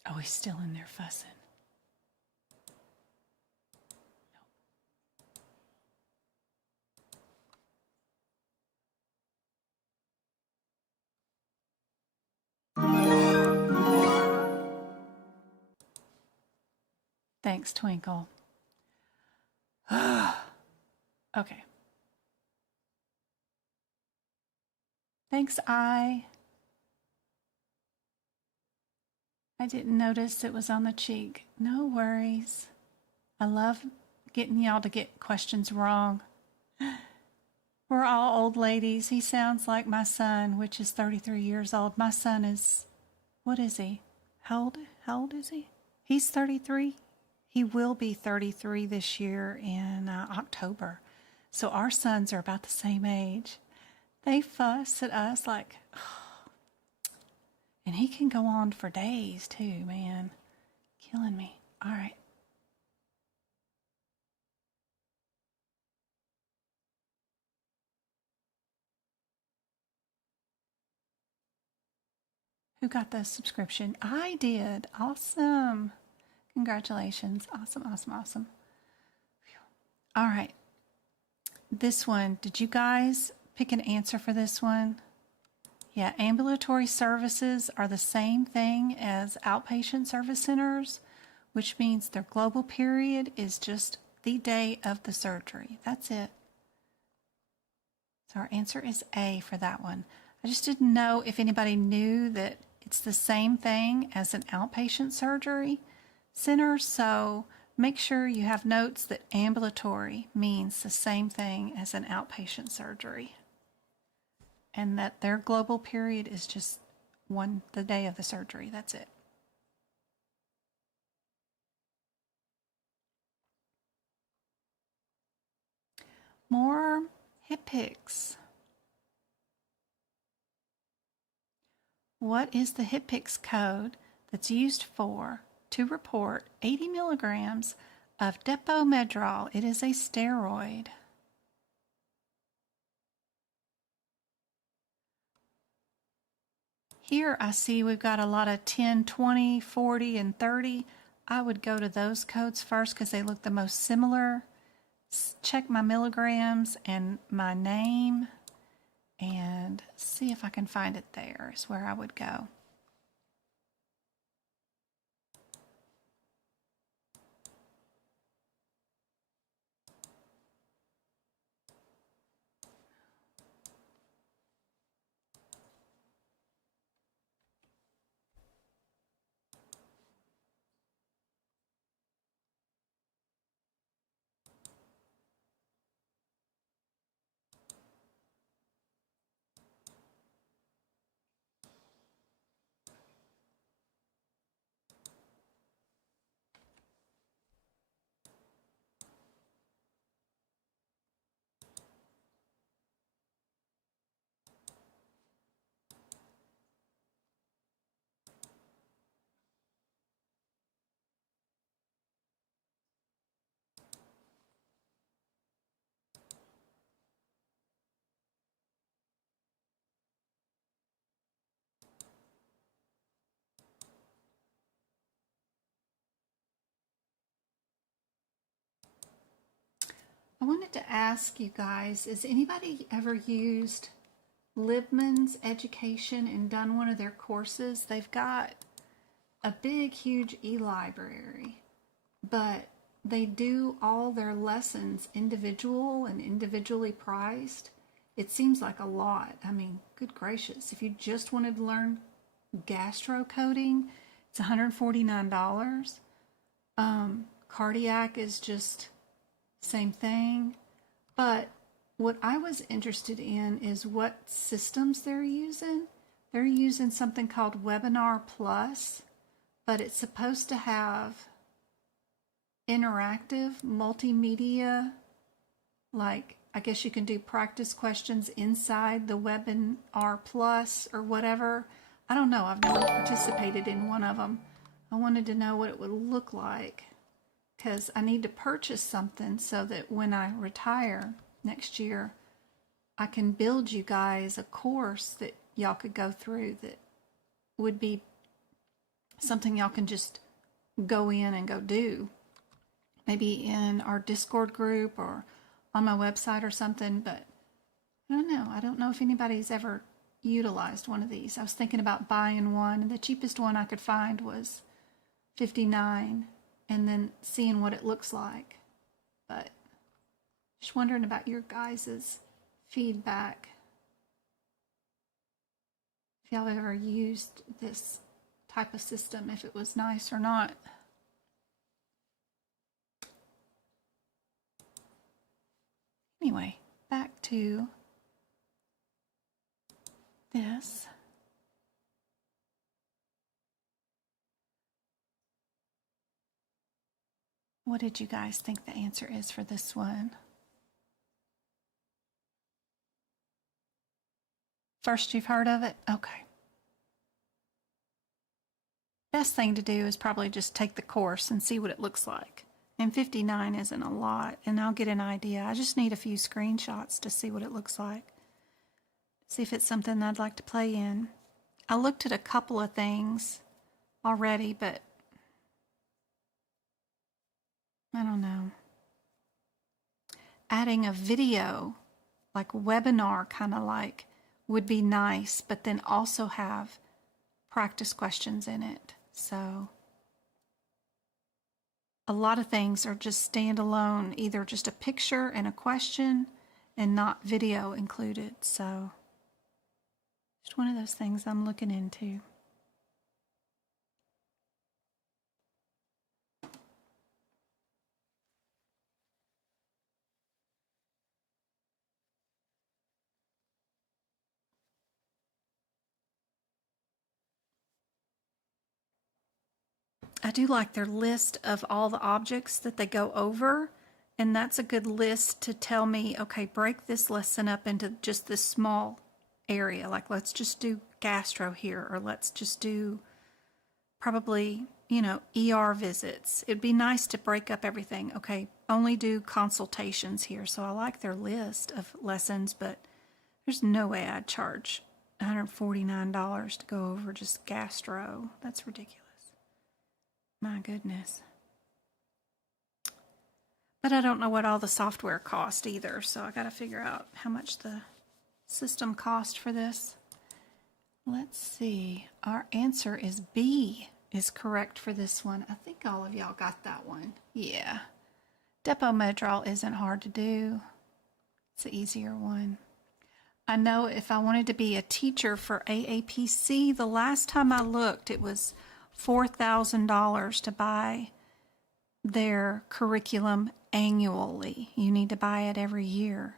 Oh, he's still in there fussing. Thanks, Twinkle. Okay. Thanks, I didn't notice it was on the cheek. No worries. I love getting y'all to get questions wrong. We're all old ladies. He sounds like my son, which is 33 years old. My son is, what is he? How old is he? He's 33. He will be 33 this year in October. So our sons are about the same age. They fuss at us like, oh. And he can go on for days too, man. Killing me. All right. Who got the subscription? I did. Awesome. Congratulations. Awesome, awesome, awesome. All right. This one, did you guys pick an answer for this one? Yeah, ambulatory services are the same thing as outpatient service centers, which means their global period is just the day of the surgery. That's it. So our answer is A for that one. I just didn't know if anybody knew that it's the same thing as an outpatient surgery center, so make sure you have notes that ambulatory means the same thing as an outpatient surgery, and that their global period is just the day of the surgery. That's it. More hip picks. What is the HipPix code that's used to report 80 milligrams of Depomedrol? It is a steroid. Here I see we've got a lot of 10, 20, 40, and 30. I would go to those codes first because they look the most similar. Check my milligrams and my name and see if I can find it there is where I would go. I wanted to ask you guys, has anybody ever used Libman's Education and done one of their courses, they've got a big, huge e-library, but they do all their lessons individual and individually priced. It seems like a lot. I mean, good gracious. If you just wanted to learn gastro coding, it's $149. Cardiac is just same thing. But what I was interested in is what systems they're using. They're using something called Webinar Plus, but it's supposed to have interactive multimedia, like I guess you can do practice questions inside the Webinar Plus or whatever. I don't know. I've never participated in one of them. I wanted to know what it would look like because I need to purchase something so that when I retire next year, I can build you guys a course that y'all could go through that would be something y'all can just go in and go do. Maybe in our Discord group or on my website or something, but I don't know. I don't know if anybody's ever utilized one of these. I was thinking about buying one, and the cheapest one I could find was $59, and then seeing what it looks like. But just wondering about your guys' feedback. If y'all ever used this type of system, if it was nice or not. Anyway, back to this. What did you guys think the answer is for this one? First you've heard of it? Okay. Best thing to do is probably just take the course and see what it looks like. And 59 isn't a lot, and I'll get an idea. I just need a few screenshots to see what it looks like. See if it's something I'd like to play in. I looked at a couple of things already, but I don't know. Adding a video, like webinar kind of like, would be nice, but then also have practice questions in it. So a lot of things are just standalone, either just a picture and a question and not video included. So just one of those things I'm looking into. I do like their list of all the objects that they go over, and that's a good list to tell me, okay, break this lesson up into just this small area. Like, let's just do gastro here, or let's just do probably, ER visits. It'd be nice to break up everything. Okay, only do consultations here. So I like their list of lessons, but there's no way I'd charge $149 to go over just gastro. That's ridiculous. My goodness. But I don't know what all the software cost either, so I got to figure out how much the system cost for this. Let's see. Our answer is B is correct for this one. I think all of y'all got that one. Yeah. Depot Medrol isn't hard to do. It's an easier one. I know if I wanted to be a teacher for AAPC, the last time I looked, it was $4,000 to buy their curriculum annually. You need to buy it every year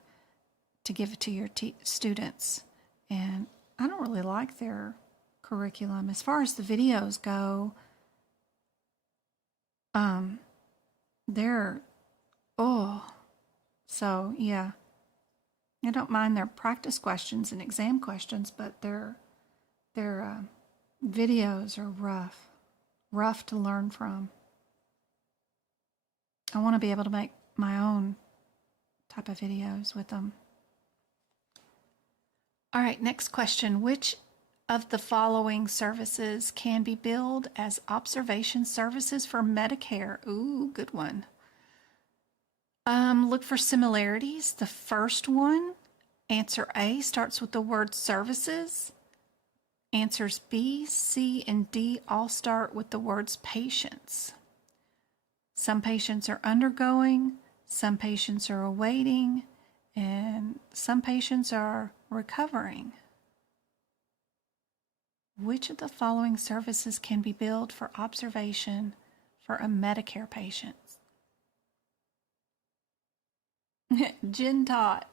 to give it to your students. And I don't really like their curriculum. As far as the videos go, so yeah. I don't mind their practice questions and exam questions, but their videos are rough to learn from. I want to be able to make my own type of videos with them. All right, next question. Which of the following services can be billed as observation services for Medicare? Ooh, good one. Look for similarities. The first one, Answer A starts with the word services. Answers B, C, and D all start with the words patients. Some patients are undergoing, some patients are awaiting, and some patients are recovering. Which of the following services can be billed for observation for a Medicare patient? Jen Tot.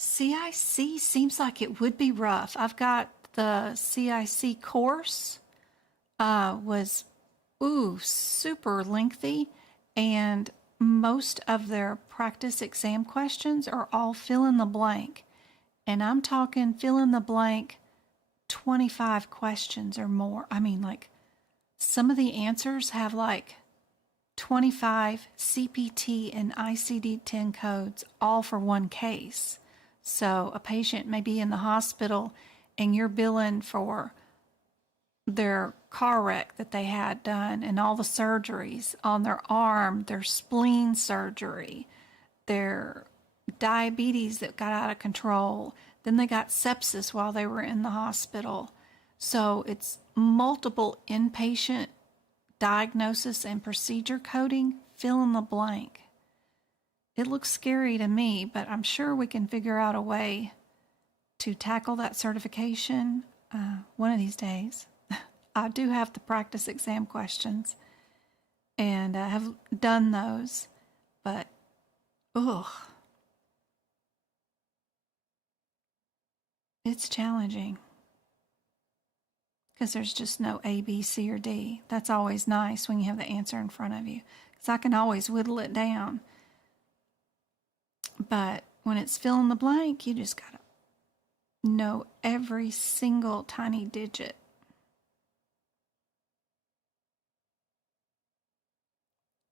CIC seems like it would be rough. I've got the CIC course, was super lengthy, and most of their practice exam questions are all fill in the blank. And I'm talking fill in the blank 25 questions or more. I mean, like, some of the answers have like 25 CPT and ICD-10 codes all for one case. So a patient may be in the hospital and you're billing for their car wreck that they had done and all the surgeries on their arm, their spleen surgery, their diabetes that got out of control. Then they got sepsis while they were in the hospital. So it's multiple inpatient diagnosis and procedure coding, fill in the blank. It looks scary to me, but I'm sure we can figure out a way to tackle that certification one of these days. I do have the practice exam questions, and I have done those, but it's challenging because there's just no A, B, C, or D. That's always nice when you have the answer in front of you, because I can always whittle it down. But when it's fill in the blank, you just gotta know every single tiny digit.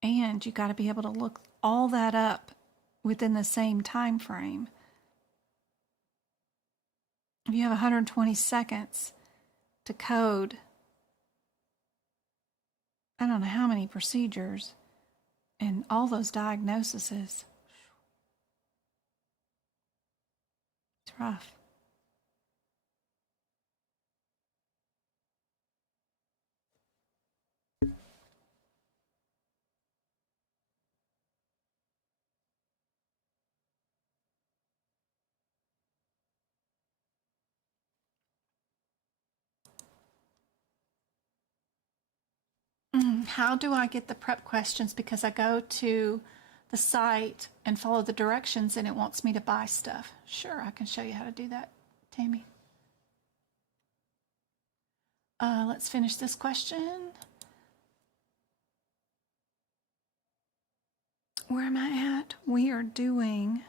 And you got to be able to look all that up within the same time frame. If you have 120 seconds to code, I don't know how many procedures and all those diagnoses, it's rough. How do I get the prep questions? Because I go to the site and follow the directions and it wants me to buy stuff. Sure, I can show you how to do that, Tammy. Let's finish this question. Where am I at? We are doing,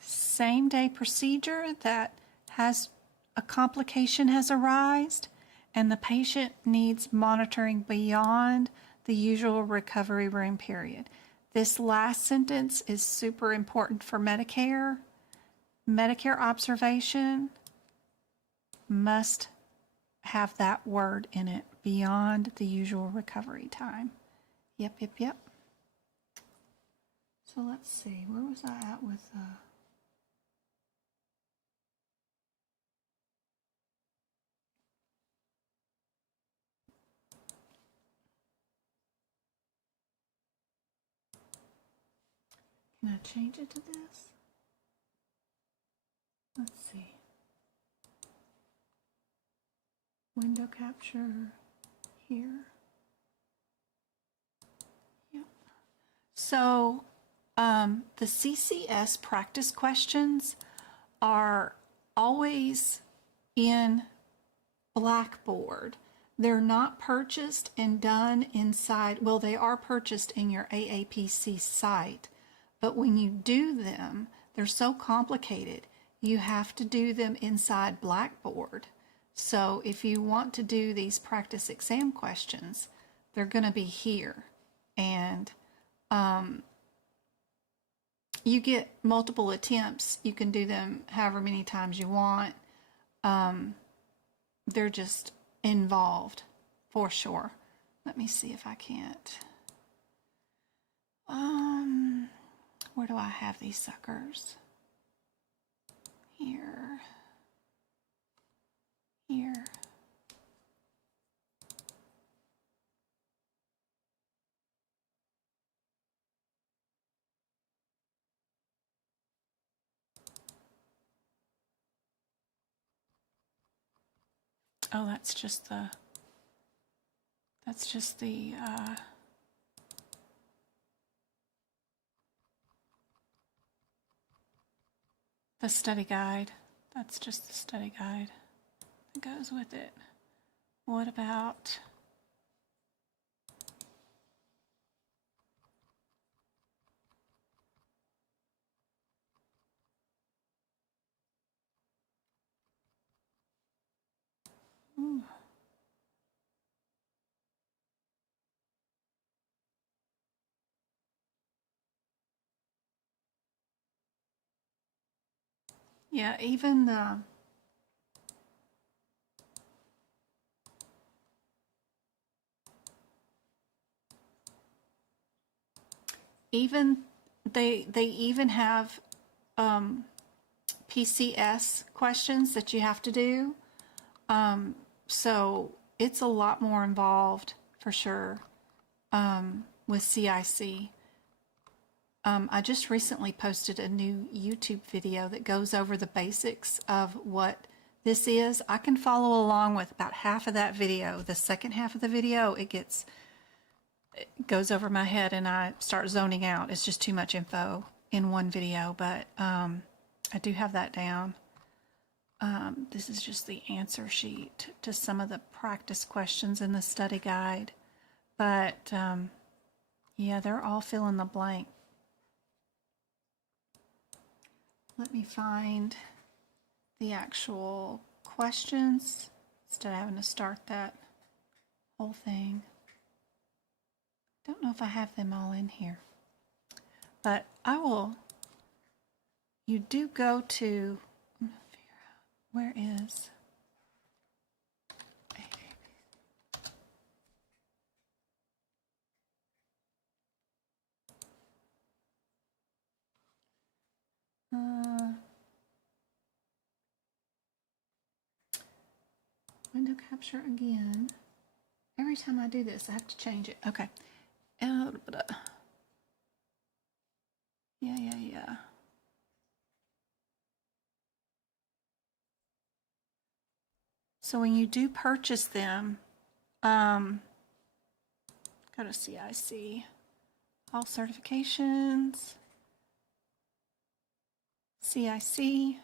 same day procedure that has a complication has arisen and the patient needs monitoring beyond the usual recovery room period. This last sentence is super important for Medicare. Medicare observation must have that word in it, beyond the usual recovery time. Yep. So let's see, where was I at with can I change it to this? Let's see. Window capture here. Yep. So the CCS practice questions are always in Blackboard. They're not purchased and done inside, well, they are purchased in your AAPC site, but when you do them, they're so complicated, you have to do them inside Blackboard. So if you want to do these practice exam questions, they're going to be here. And you get multiple attempts. You can do them however many times you want. They're just involved for sure. Let me see if I can't. Where do I have these suckers? Here. Here. Oh, that's just the study guide. That's just the study guide that goes with it. What about ooh. Yeah, even the they even have PCS questions that you have to do. So it's a lot more involved for sure with CIC. I just recently posted a new YouTube video that goes over the basics of what this is. I can follow along with about half of that video. The second half of the video, it goes over my head and I start zoning out. It's just too much info in one video, but I do have that down. This is just the answer sheet to some of the practice questions in the study guide. But yeah, they're all fill in the blank. Let me find the actual questions instead of having to start that whole thing. Don't know if I have them all in here, but I will. You do go to, I'm gonna figure out where is window capture again. Every time I do this, I have to change it. Okay. Yeah. So when you do purchase them, go to CIC, all certifications, CIC,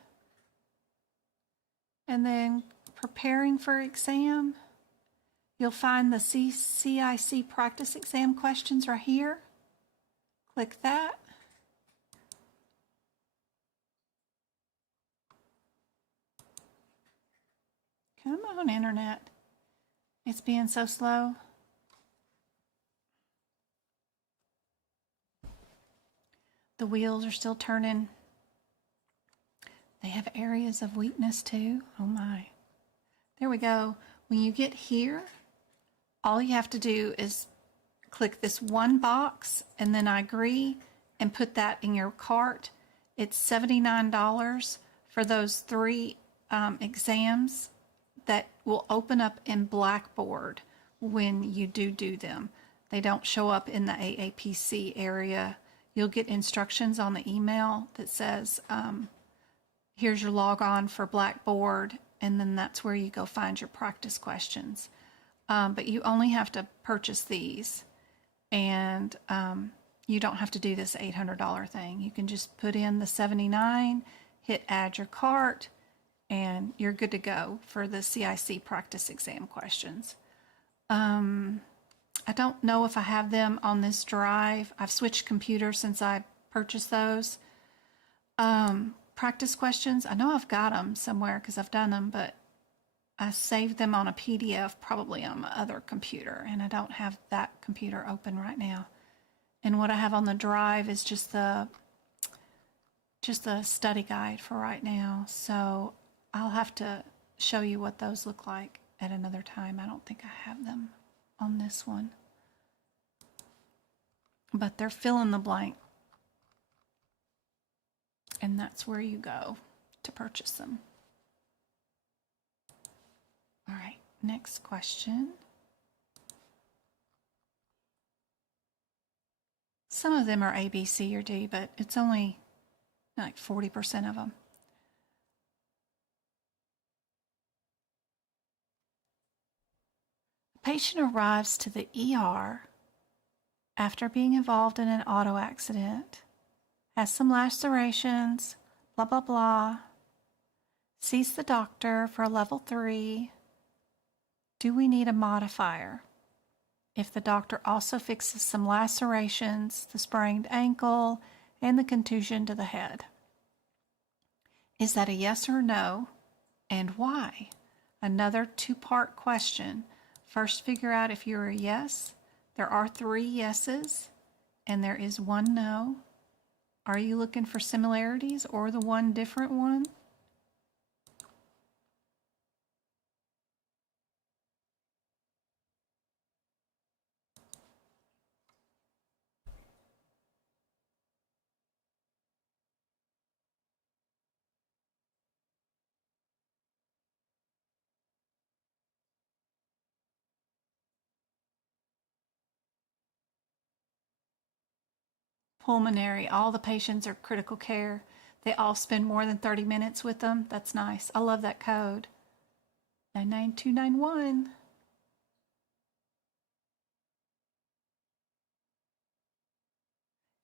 and then preparing for exam. You'll find the CIC practice exam questions right here. Click that. Come on, internet. It's being so slow. The wheels are still turning. They have areas of weakness too. Oh my. There we go. When you get here, all you have to do is click this one box and then I agree and put that in your cart. It's $79 for those 3 exams that will open up in Blackboard when you do them. They don't show up in the AAPC area. You'll get instructions on the email that says, here's your log on for Blackboard, and then that's where you go find your practice questions. But you only have to purchase these, and you don't have to do this $800 thing. You can just put in the $79, hit add your cart, and you're good to go for the CIC practice exam questions. I don't know if I have them on this drive. I've switched computers since I purchased those. Practice questions, I know I've got them somewhere because I've done them, but I saved them on a PDF probably on my other computer, and I don't have that computer open right now. And what I have on the drive is just the study guide for right now. So I'll have to show you what those look like at another time. I don't think I have them on this one. But they're fill in the blank. And that's where you go to purchase them. All right, next question. Some of them are A, B, C, or D, but it's only like 40% of them. A patient arrives to the ER after being involved in an auto accident, has some lacerations, blah, blah, blah, sees the doctor for a level 3. Do we need a modifier? If the doctor also fixes some lacerations, the sprained ankle, and the contusion to the head. Is that a yes or no, and why? Another 2-part question. First, figure out if you're a yes. There are 3 yeses, and there is 1 no. Are you looking for similarities or the one different one? Pulmonary, all the patients are critical care. They all spend more than 30 minutes with them. That's nice. I love that code. 99291.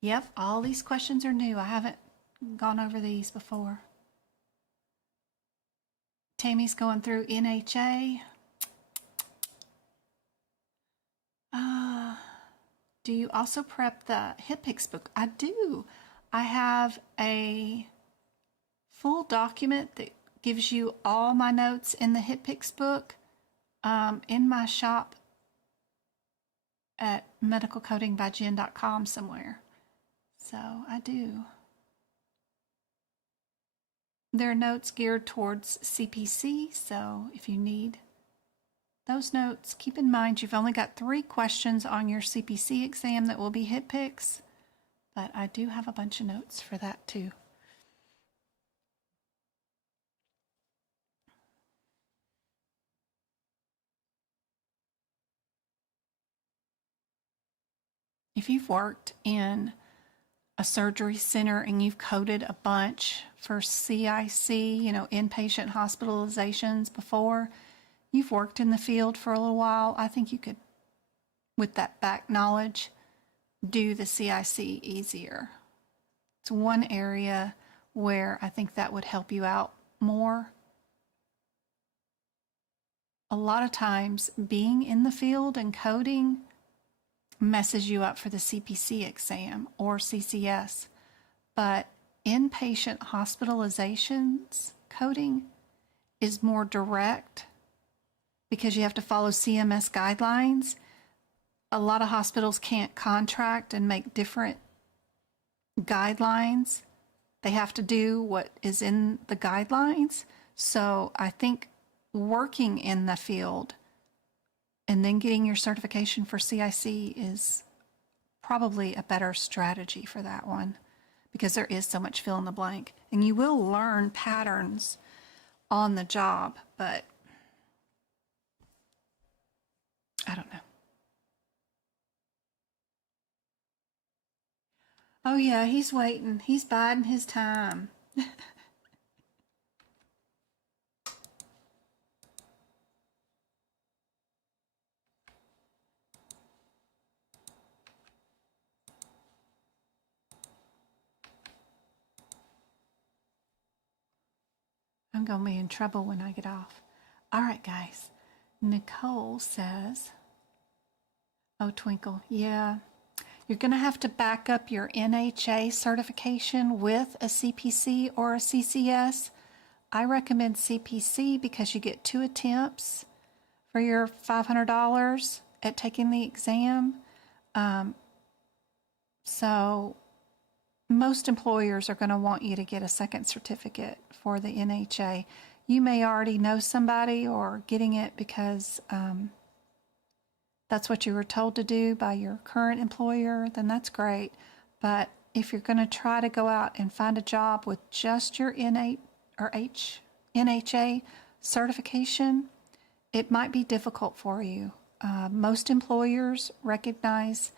Yep, all these questions are new. I haven't gone over these before. Tammy's going through NHA. Do you also prep the HitPix book? I do. I have a full document that gives you all my notes in the HitPix book in my shop at medicalcodingbyjen.com somewhere. So I do. There are notes geared towards CPC, so if you need those notes, keep in mind you've only got 3 questions on your CPC exam that will be HitPix, but I do have a bunch of notes for that too. If you've worked in a surgery center and you've coded a bunch for CIC, inpatient hospitalizations before, you've worked in the field for a little while, I think you could, with that back knowledge, do the CIC easier. It's one area where I think that would help you out more. A lot of times, being in the field and coding messes you up for the CPC exam or CCS, but inpatient hospitalizations coding is more direct because you have to follow CMS guidelines. A lot of hospitals can't contract and make different guidelines. They have to do what is in the guidelines. So I think working in the field and then getting your certification for CIC is probably a better strategy for that one because there is so much fill in the blank. And you will learn patterns on the job, but I don't know. Oh yeah, he's waiting. He's biding his time. I'm going to be in trouble when I get off. All right, guys. Nicole says, oh, Twinkle, yeah. You're going to have to back up your NHA certification with a CPC or a CCS. I recommend CPC because you get 2 attempts for your $500 at taking the exam. So most employers are going to want you to get a second certificate for the NHA. You may already know somebody or getting it because that's what you were told to do by your current employer, then that's great. But if you're going to try to go out and find a job with just your NHA certification, it might be difficult for you. Most employers recognize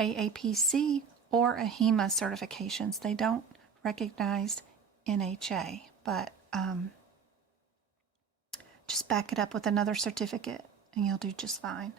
aapc or ahima certifications. They don't recognize NHA, but just back it up with another certificate and you'll do just fine.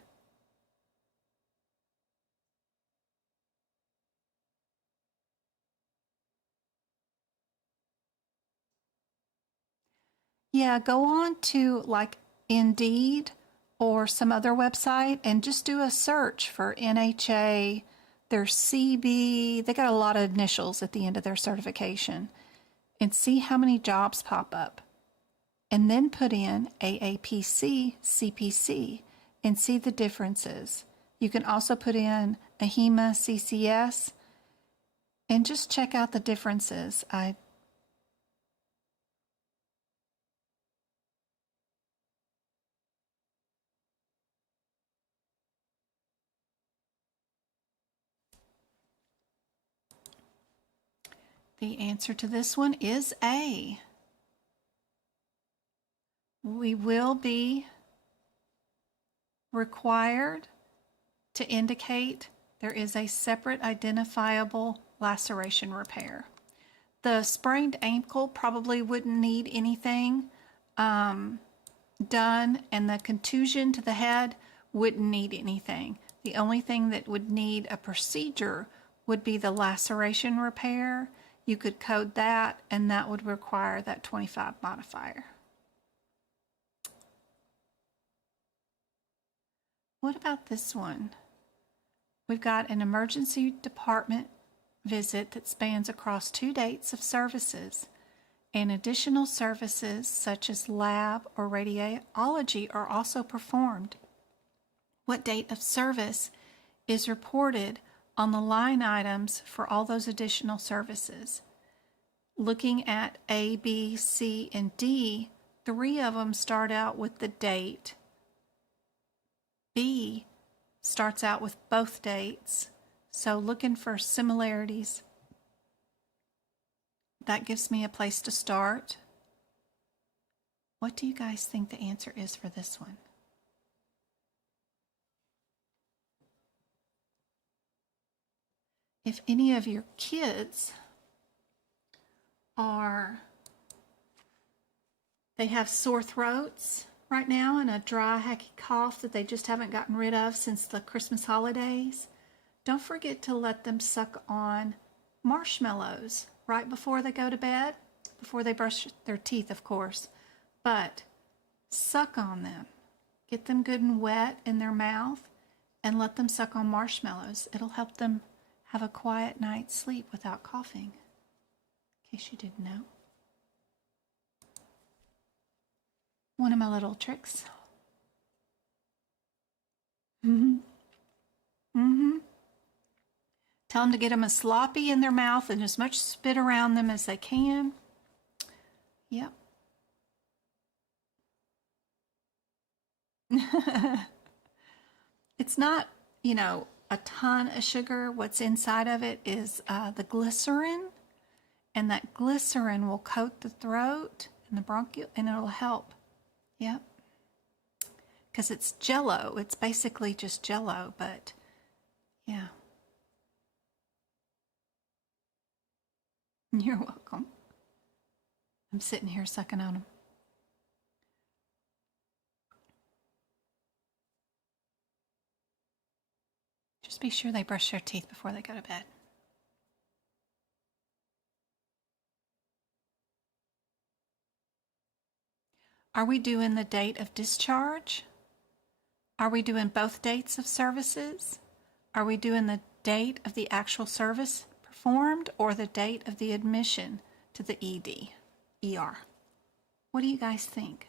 Yeah, go on to like Indeed or some other website and just do a search for NHA, their CB. They got a lot of initials at the end of their certification, and see how many jobs pop up. And then put in AAPC, CPC, and see the differences. You can also put in AHIMA, CCS, and just check out the differences. The answer to this one is A. We will be required to indicate there is a separate identifiable laceration repair. The sprained ankle probably wouldn't need anything done, and the contusion to the head wouldn't need anything. The only thing that would need a procedure would be the laceration repair. You could code that, and that would require that 25 modifier. What about this one? We've got an emergency department visit that spans across 2 dates of services, and additional services such as lab or radiology are also performed. What date of service is reported on the line items for all those additional services? Looking at A, B, C, and D, 3 of them start out with the date. B starts out with both dates. So looking for similarities, that gives me a place to start. What do you guys think the answer is for this one? If any of your kids they have sore throats right now and a dry, hacky cough that they just haven't gotten rid of since the Christmas holidays, don't forget to let them suck on marshmallows right before they go to bed, before they brush their teeth, of course. But suck on them. Get them good and wet in their mouth and let them suck on marshmallows. It'll help them have a quiet night's sleep without coughing, in case you didn't know. One of my little tricks. Tell them to get them as sloppy in their mouth and as much spit around them as they can. Yep. It's not, a ton of sugar. What's inside of it is the glycerin, and that glycerin will coat the throat and the bronchial, and it'll help. Yep. Because it's Jell-O. It's basically just Jell-O, but yeah. You're welcome. I'm sitting here sucking on them. Just be sure they brush their teeth before they go to bed. Are we doing the date of discharge? Are we doing both dates of services? Are we doing the date of the actual service performed or the date of the admission to the ER? What do you guys think?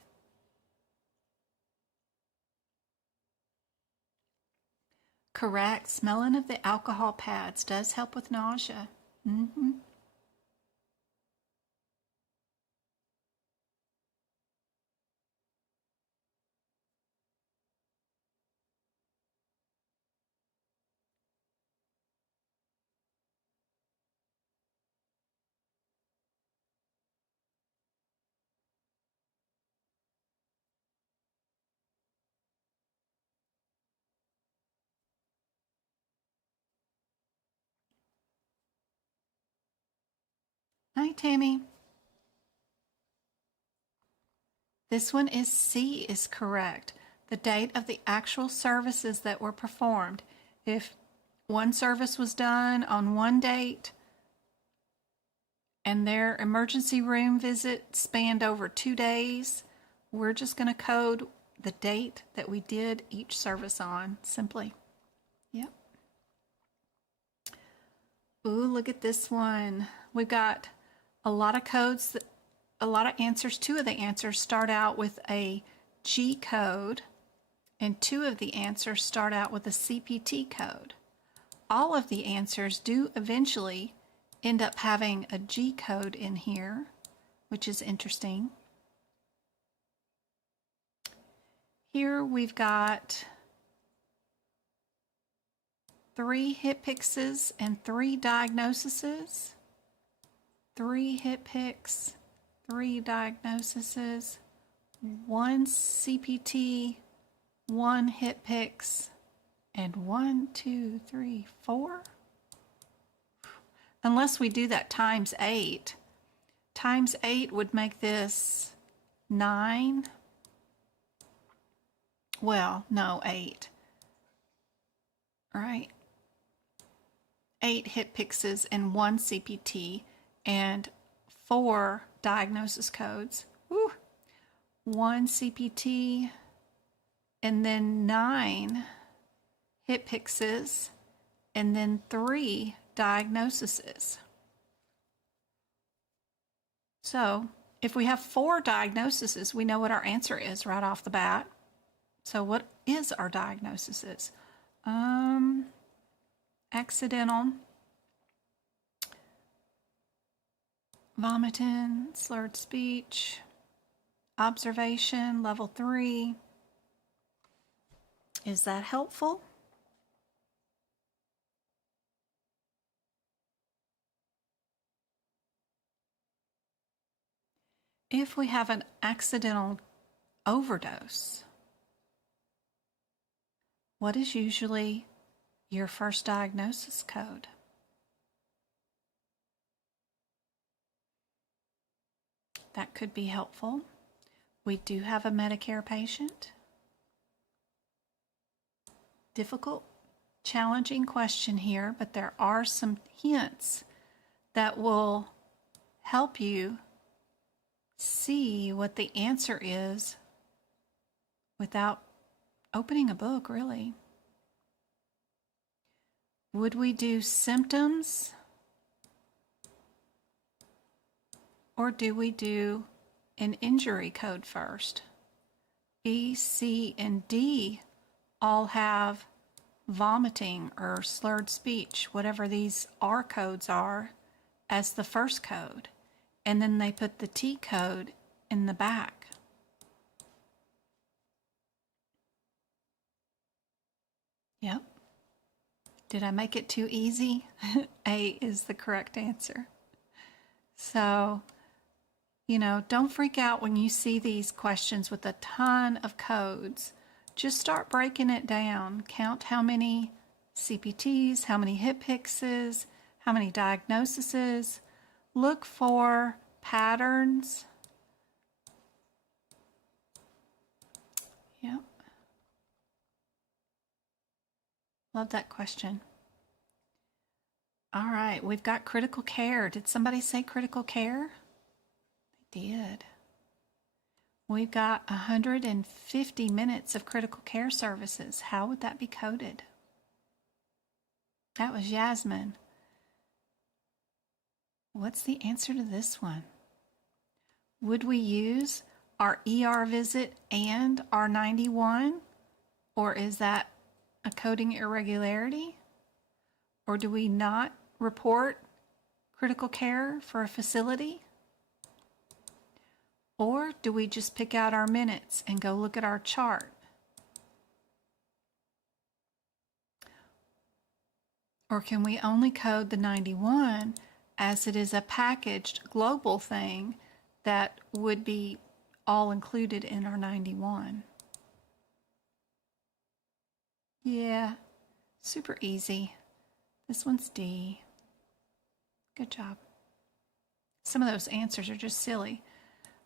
Correct. Smelling of the alcohol pads does help with nausea. Hi, Tammy. This one is C is correct. The date of the actual services that were performed. If one service was done on one date and their emergency room visit spanned over 2 days, we're just going to code the date that we did each service on, simply. Yep. Ooh, look at this one. We've got a lot of codes, a lot of answers. 2 of the answers start out with a G code, and 2 of the answers start out with a CPT code. All of the answers do eventually end up having a G code in here, which is interesting. Here we've got 3 hip picks and 3 diagnoses. 3 hip picks, 3 diagnoses, 1 CPT, 1 hip picks, and 1, 2, 3, 4. Unless we do that times 8. Times 8 would make this 9. Well, no, 8. Right? 8 hip picks and 1 CPT and 4 diagnosis codes. Woo. 1 CPT and then 9 hip picks and then 3 diagnoses. So if we have 4 diagnoses, we know what our answer is right off the bat. So what is our diagnosis? Accidental, vomiting, slurred speech, observation, level 3. Is that helpful? If we have an accidental overdose, what is usually your first diagnosis code? That could be helpful. We do have a Medicare patient. Difficult, challenging question here, but there are some hints that will help you see what the answer is without opening a book, really. Would we do symptoms, or do we do an injury code first? B, C, and D all have vomiting or slurred speech, whatever these R codes are, as the first code. And then they put the T code in the back. Yep. Did I make it too easy? A is the correct answer. So, don't freak out when you see these questions with a ton of codes. Just start breaking it down. Count how many CPTs, how many hip picks, how many diagnoses. Look for patterns. Yep. Love that question. All right, we've got critical care. Did somebody say critical care? They did. We've got 150 minutes of critical care services. How would that be coded? That was Yasmin. What's the answer to this one? Would we use our ER visit and our 91? Or is that a coding irregularity? Or do we not report critical care for a facility? Or do we just pick out our minutes and go look at our chart? Or can we only code the 91 as it is a packaged global thing that would be all included in our 91? Yeah, super easy. This one's D. Good job. Some of those answers are just silly.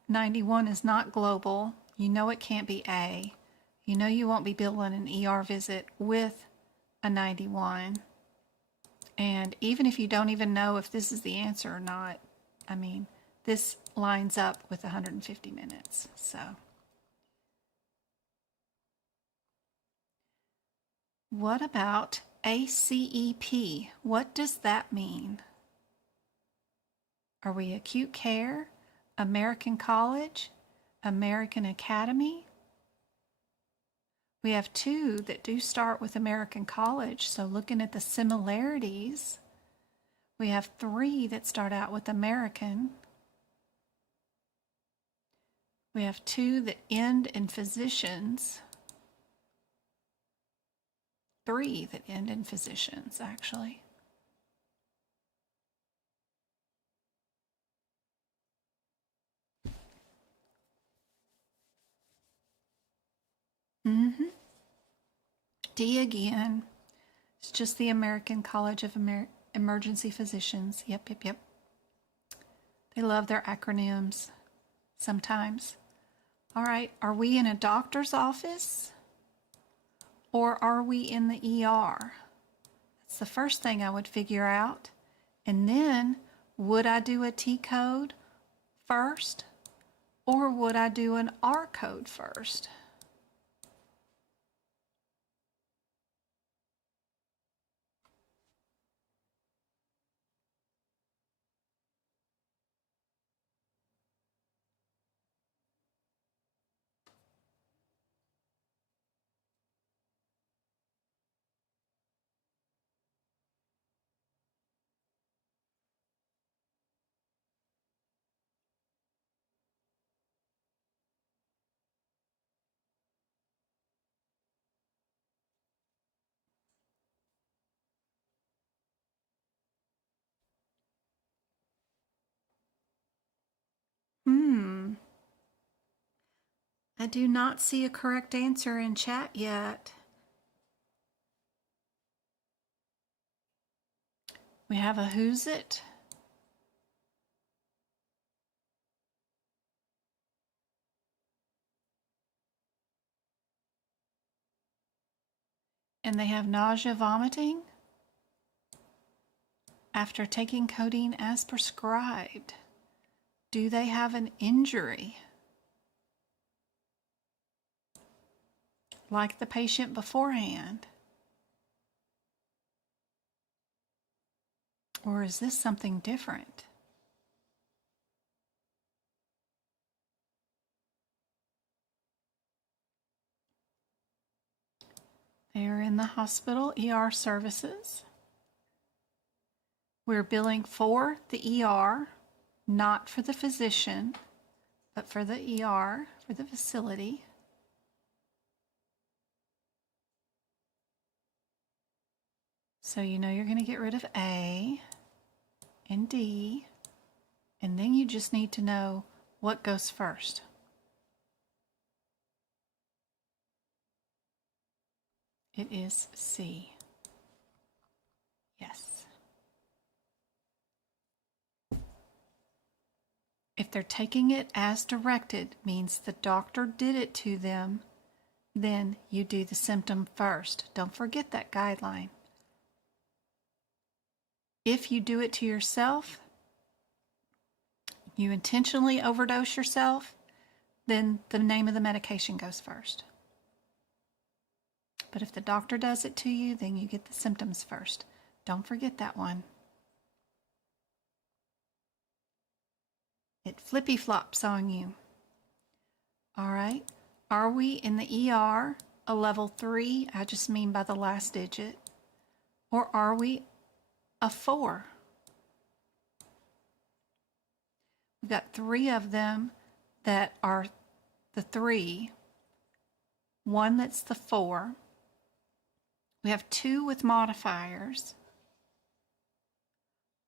91 is not global. You know it can't be A. You know you won't be billing an ER visit with a 91. And even if you don't even know if this is the answer or not, I mean, this lines up with 150 minutes. So, what about ACEP? What does that mean? Are we acute care, American College, American Academy? We have two that do start with American College, so looking at the similarities, we have three that start out with American. We have two that end in physicians. Three that end in physicians, actually. D again. It's just the American College of Emergency Physicians. Yep. They love their acronyms sometimes. All right, are we in a doctor's office or are we in the ER? That's the first thing I would figure out. And then, would I do a T code first or would I do an R code first? I do not see a correct answer in chat yet. We have a who's it. And they have nausea, vomiting after taking codeine as prescribed. Do they have an injury? Like the patient beforehand? Or is this something different? They are in the hospital ER services. We're billing for the ER, not for the physician, but for the ER, for the facility. So you know you're going to get rid of A and D, and then you just need to know what goes first. It is C. Yes. If they're taking it as directed, means the doctor did it to them, then you do the symptom first. Don't forget that guideline. If you do it to yourself, you intentionally overdose yourself, then the name of the medication goes first. But if the doctor does it to you, then you get the symptoms first. Don't forget that one. It flippy flops on you. All right. Are we in the ER, a level 3? I just mean by the last digit. Or are we a 4? We've got 3 of them that are the 3. 1 that's the 4. We have 2 with modifiers.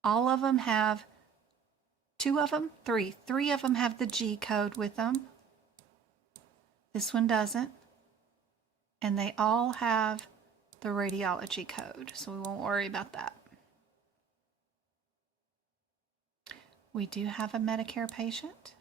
All of them have 2 of them, 3. 3 of them have the G code with them. This one doesn't. And they all have the radiology code, so we won't worry about that. We do have a Medicare patient.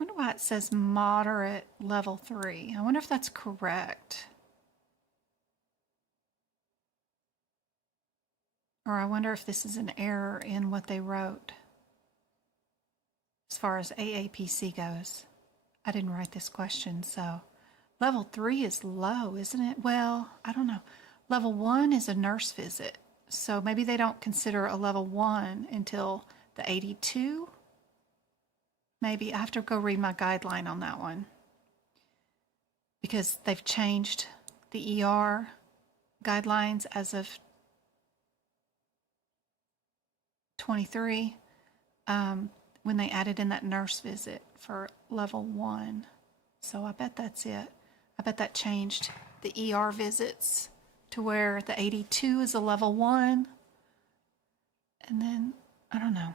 I wonder why it says moderate level 3. I wonder if that's correct. Or I wonder if this is an error in what they wrote as far as AAPC goes. I didn't write this question, so level 3 is low, isn't it? Well, I don't know. Level 1 is a nurse visit, so maybe they don't consider a level 1 until the 82. Maybe I have to go read my guideline on that one because they've changed the ER guidelines as of 23 when they added in that nurse visit for level 1. So I bet that's it. I bet that changed the ER visits to where the 82 is a level 1. And then, I don't know.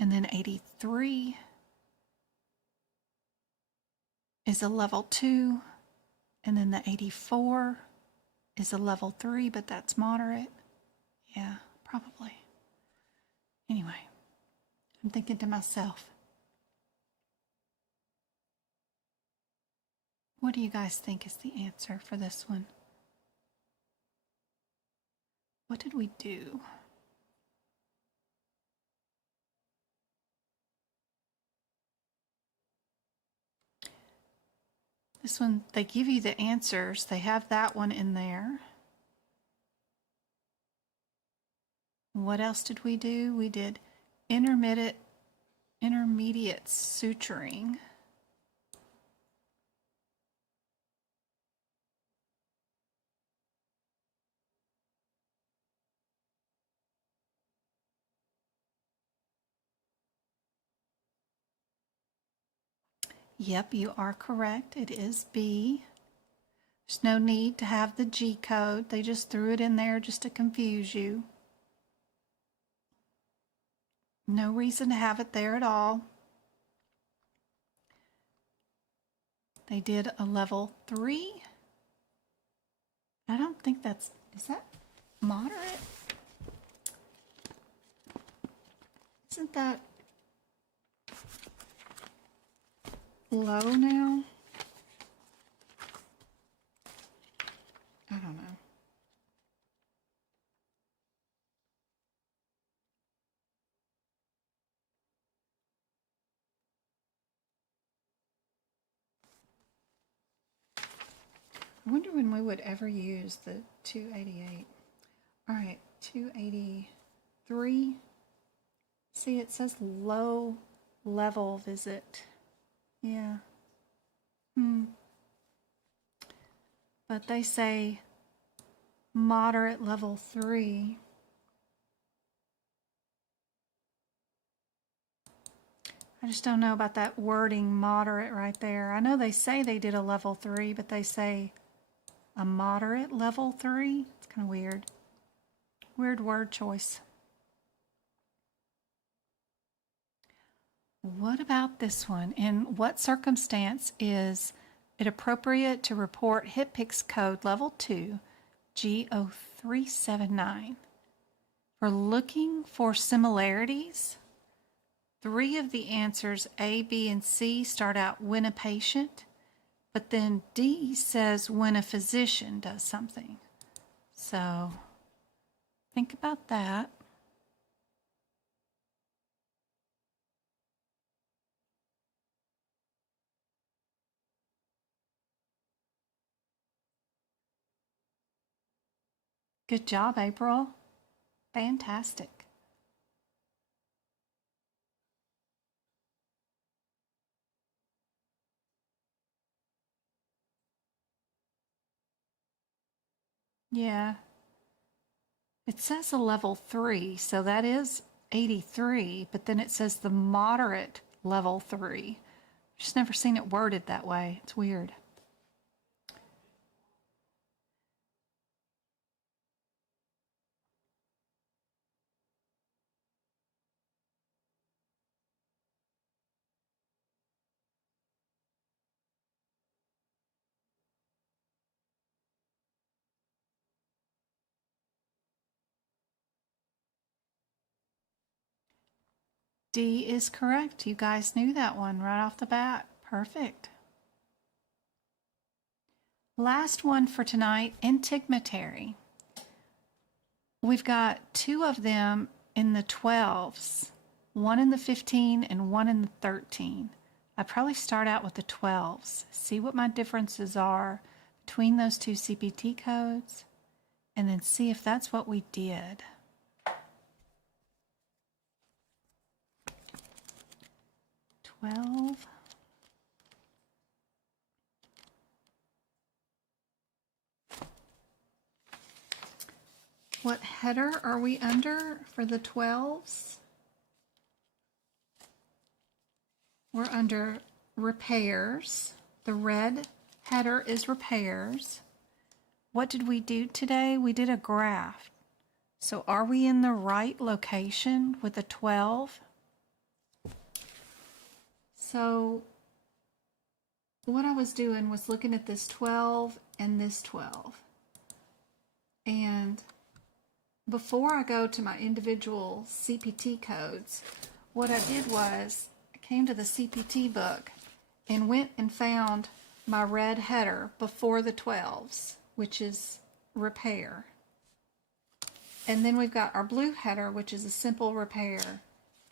And then 83 is a level 2. And then the 84 is a level 3, but that's moderate. Yeah, probably. Anyway, I'm thinking to myself, what do you guys think is the answer for this one? What did we do? This one, they give you the answers. They have that one in there. What else did we do? We did intermediate suturing. Yep, you are correct. It is B. There's no need to have the G code. They just threw it in there just to confuse you. No reason to have it there at all. They did a level 3. I don't think that's, is that moderate? Isn't that low now? I don't know. I wonder when we would ever use the 288. All right, 283. See, it says low level visit. Yeah. But they say moderate level 3. I just don't know about that wording moderate right there. I know they say they did a level 3, but they say a moderate level 3. It's kind of weird. Weird word choice. What about this one? In what circumstance is it appropriate to report HitPix code level 2 G0379? For looking for similarities, 3 of the answers A, B, and C start out when a patient, but then D says when a physician does something. So think about that. Good job, April. Fantastic. Yeah. It says a level 3, so that is 83, but then it says the moderate level 3. Just never seen it worded that way. It's weird. D is correct. You guys knew that one right off the bat. Perfect. Last one for tonight, integumentary. We've got two of them in the 12s, one in the 15 and one in the 13. I probably start out with the 12s, see what my differences are between those two CPT codes, and then see if that's what we did. What header are we under for the 12s? We're under repairs. The red header is repairs. What did we do today? We did a graph. So are we in the right location with the 12? So what I was doing was looking at this 12 and this 12. And before I go to my individual CPT codes, what I did was I came to the CPT book and went and found my red header before the 12s, which is repair. And then we've got our blue header, which is a simple repair.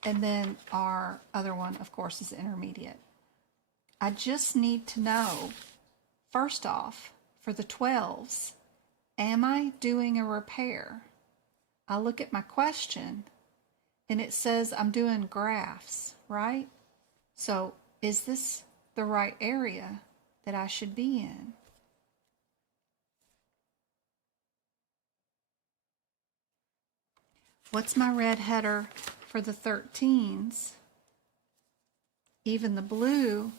And then our other one, of course, is intermediate. I just need to know, first off, for the 12s, am I doing a repair? I look at my question, and it says I'm doing graphs, right? So is this the right area that I should be in? What's my red header for the 13s? Even the blue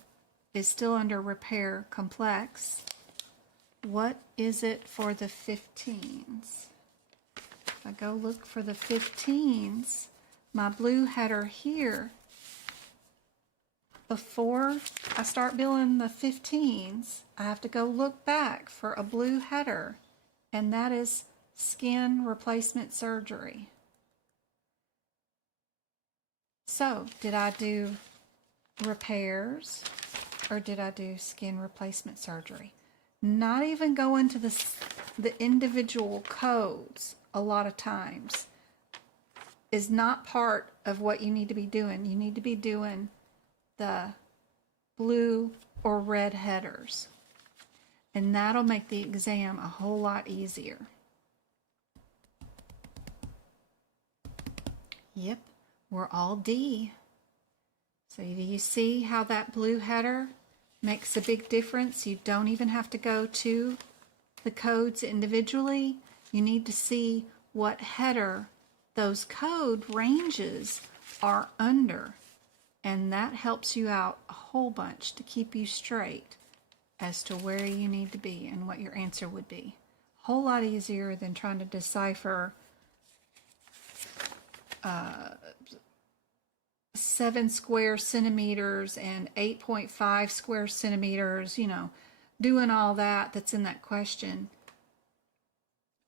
is still under repair complex. What is it for the 15s? If I go look for the 15s, my blue header here, before I start billing the 15s, I have to go look back for a blue header, and that is skin replacement surgery. So, did I do repairs or did I do skin replacement surgery? Not even going to the individual codes a lot of times is not part of what you need to be doing. You need to be doing the blue or red headers, and that'll make the exam a whole lot easier. Yep, we're all D. So do you see how that blue header makes a big difference? You don't even have to go to the codes individually. You need to see what header those code ranges are under. And that helps you out a whole bunch to keep you straight as to where you need to be and what your answer would be. A whole lot easier than trying to decipher 7 square centimeters and 8.5 square centimeters, you know, doing all that's in that question.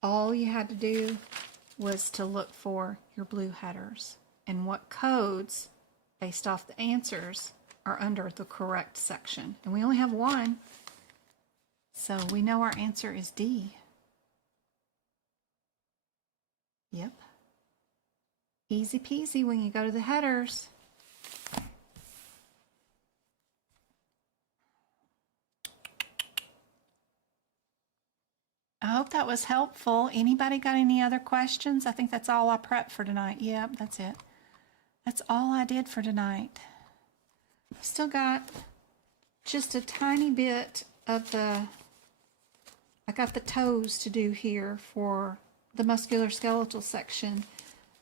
All you had to do was to look for your blue headers and what codes, based off the answers, are under the correct section. And we only have one, so we know our answer is D. Yep. Easy peasy when you go to the headers. I hope that was helpful. Anybody got any other questions? I think that's all I prepped for tonight. Yep, that's it. That's all I did for tonight. Still got just a tiny bit of I got the toes to do here for the musculoskeletal section.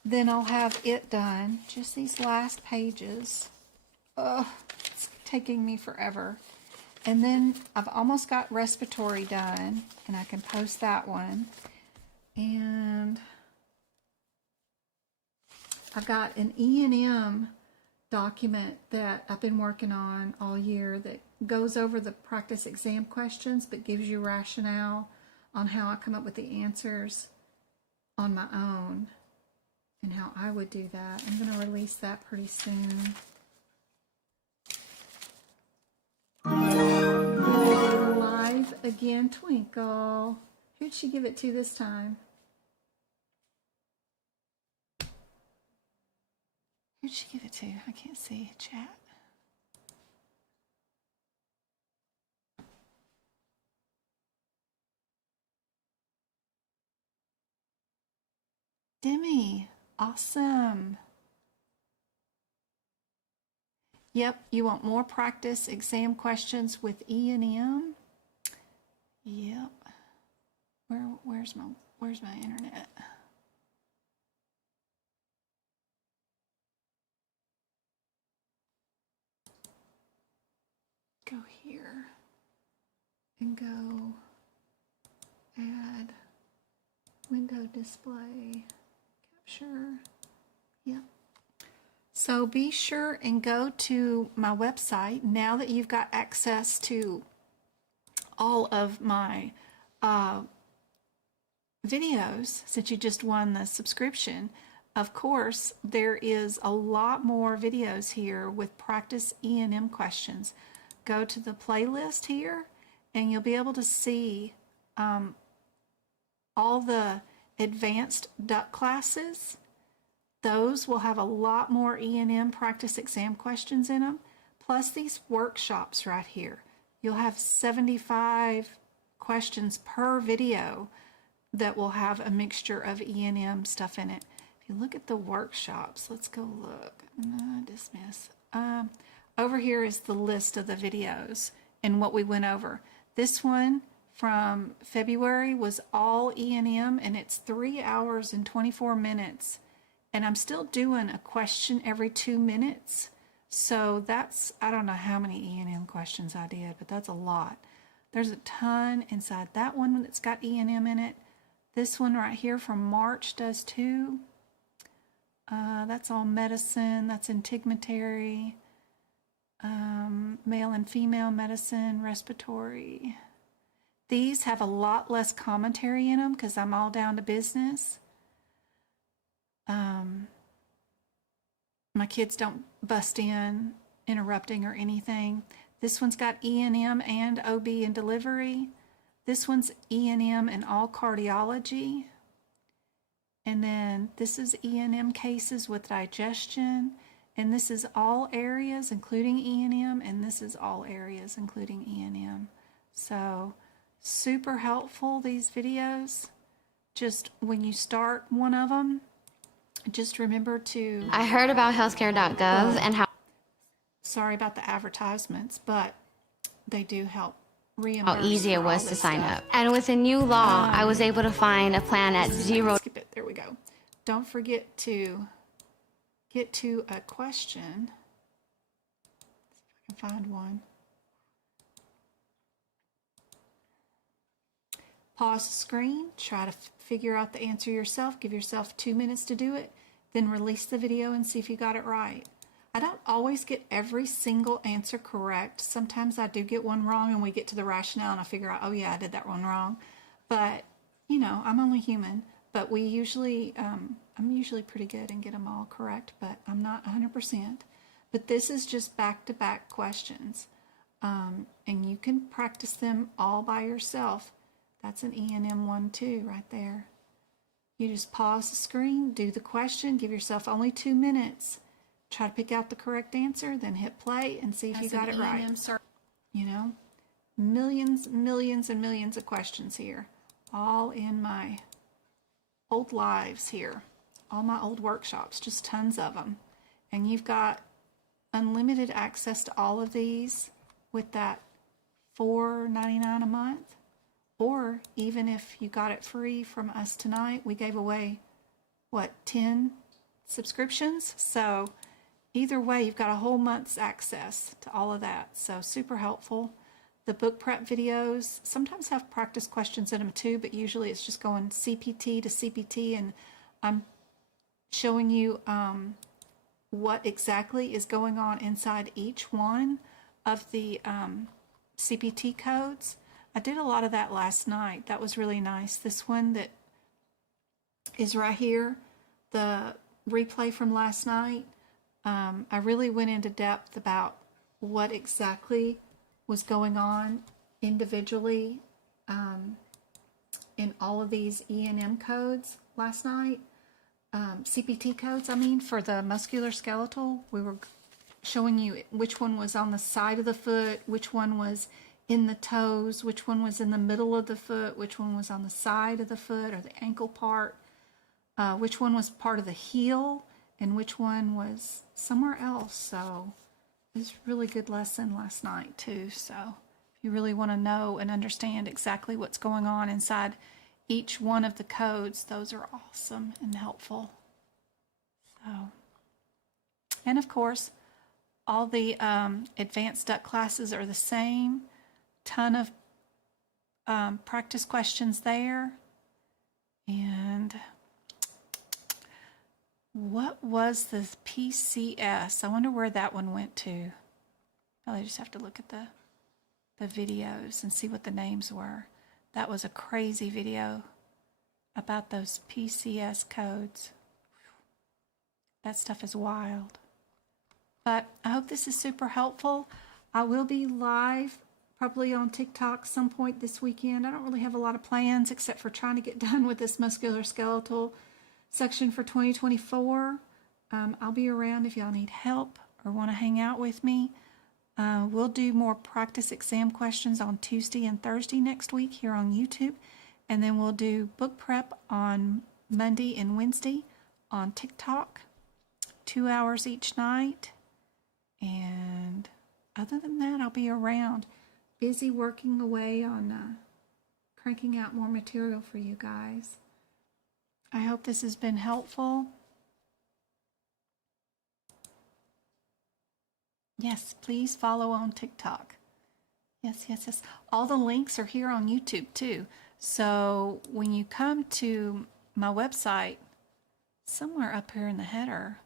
Then I'll have it done. Just these last pages. Oh, it's taking me forever. And then I've almost got respiratory done, and I can post that one. And I've got an E&M document that I've been working on all year that goes over the practice exam questions but gives you rationale on how I come up with the answers on my own. and how I would do that. I'm going to release that pretty soon. Live again, Twinkle. Who'd she give it to this time? Who'd she give it to? I can't see. Chat. Demi. Awesome. Yep, you want more practice exam questions with E&M? Yep. Where's my internet? Go here and go add window display capture. Yep. So be sure and go to my website now that you've got access to all of my videos, since you just won the subscription. Of course, there is a lot more videos here with practice E&M questions. Go to the playlist here and you'll be able to see all the advanced duck classes. Those will have a lot more E&M practice exam questions in them, plus these workshops right here. You'll have 75 questions per video that will have a mixture of E&M stuff in it. If you look at the workshops, let's go look. No, dismiss. Over here is the list of the videos and what we went over. This one from February was all E&M, and it's 3 hours and 24 minutes. And I'm still doing a question every 2 minutes. So that's, I don't know how many E&M questions I did, but that's a lot. There's a ton inside that one that's got E&M in it. This one right here from March does too. That's all medicine. That's integumentary, male and female medicine, respiratory. These have a lot less commentary in them because I'm all down to business. My kids don't bust in interrupting or anything. This one's got E&M and OB and delivery. This one's E&M and all cardiology. And then this is E&M cases with digestion. And this is all areas including E&M, and this is all areas including E&M. So super helpful, these videos. Just when you start one of them, just remember to... I heard about healthcare.gov and how... Sorry about the advertisements, but they do help reimburse. How easy it for all was to this sign stuff. up. And with the new law, I was able to find a plan at zero. Skip it. There we go. Don't forget to get to a question. If I can find one. Pause the screen. Try to figure out the answer yourself. Give yourself 2 minutes to do it. Then release the video and see if you got it right. I don't always get every single answer correct. Sometimes I do get one wrong and we get to the rationale and I figure out, oh yeah, I did that one wrong. But, you know, I'm only human. But we usually, I'm usually pretty good and get them all correct, but I'm not 100%. But this is just back-to-back questions. And you can practice them all by yourself. That's an E&M one too, right there. You just pause the screen, do the question, give yourself only 2 minutes. Try to pick out the correct answer, then hit play and see if you got it right. You know, millions and millions of questions here, all in my old lives here, all my old workshops, just tons of them. And you've got unlimited access to all of these with that $4.99 a month. Or even if you got it free from us tonight, we gave away, what, 10 subscriptions? So either way, you've got a whole month's access to all of that. So super helpful. The book prep videos sometimes have practice questions in them too, but usually it's just going CPT to CPT, and I'm showing you what exactly is going on inside each one of the CPT codes. I did a lot of that last night. That was really nice. This one that is right here, the replay from last night, I really went into depth about what exactly was going on individually in all of these E&M codes last night. CPT codes, I mean, for the musculoskeletal. We were showing you which one was on the side of the foot, which one was in the toes, which one was in the middle of the foot, which one was on the side of the foot or the ankle part, which one was part of the heel, and which one was somewhere else. So it was a really good lesson last night too. So if you really want to know and understand exactly what's going on inside each one of the codes, those are awesome and helpful. So, and of course, all the advanced duct classes are the same. Ton of practice questions there. And what was the PCS? I wonder where that one went to. Probably just have to look at the videos and see what the names were. That was a crazy video about those PCS codes. That stuff is wild. But I hope this is super helpful. I will be live probably on TikTok some point this weekend. I don't really have a lot of plans except for trying to get done with this musculoskeletal section for 2024. I'll be around if y'all need help or want to hang out with me. We'll do more practice exam questions on Tuesday and Thursday next week here on YouTube. And then we'll do book prep on Monday and Wednesday on TikTok, 2 hours each night. And other than that, I'll be around, busy working away on cranking out more material for you guys. I hope this has been helpful. Yes, please follow on TikTok. Yes. All the links are here on YouTube too. So when you come to my website, somewhere up here in the header,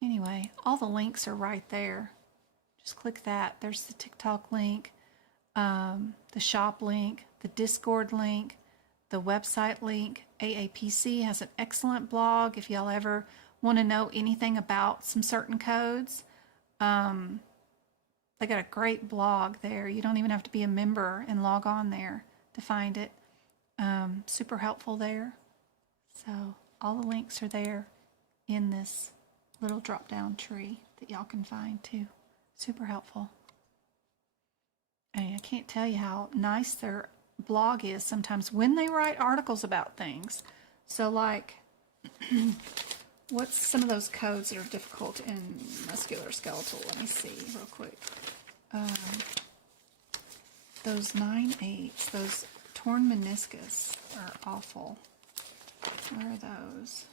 anyway, all the links are right there. Just click that. There's the TikTok link, the shop link, the Discord link, the website link. AAPC has an excellent blog if y'all ever want to know anything about some certain codes. They got a great blog there. You don't even have to be a member and log on there to find it. Super helpful there. So all the links are there in this little drop down tree that y'all can find too. Super helpful. And I can't tell you how nice their blog is sometimes when they write articles about things. So like, what's some of those codes that are difficult in musculoskeletal? Let me see real quick. Those 9/8, those torn meniscus are awful. Where are those?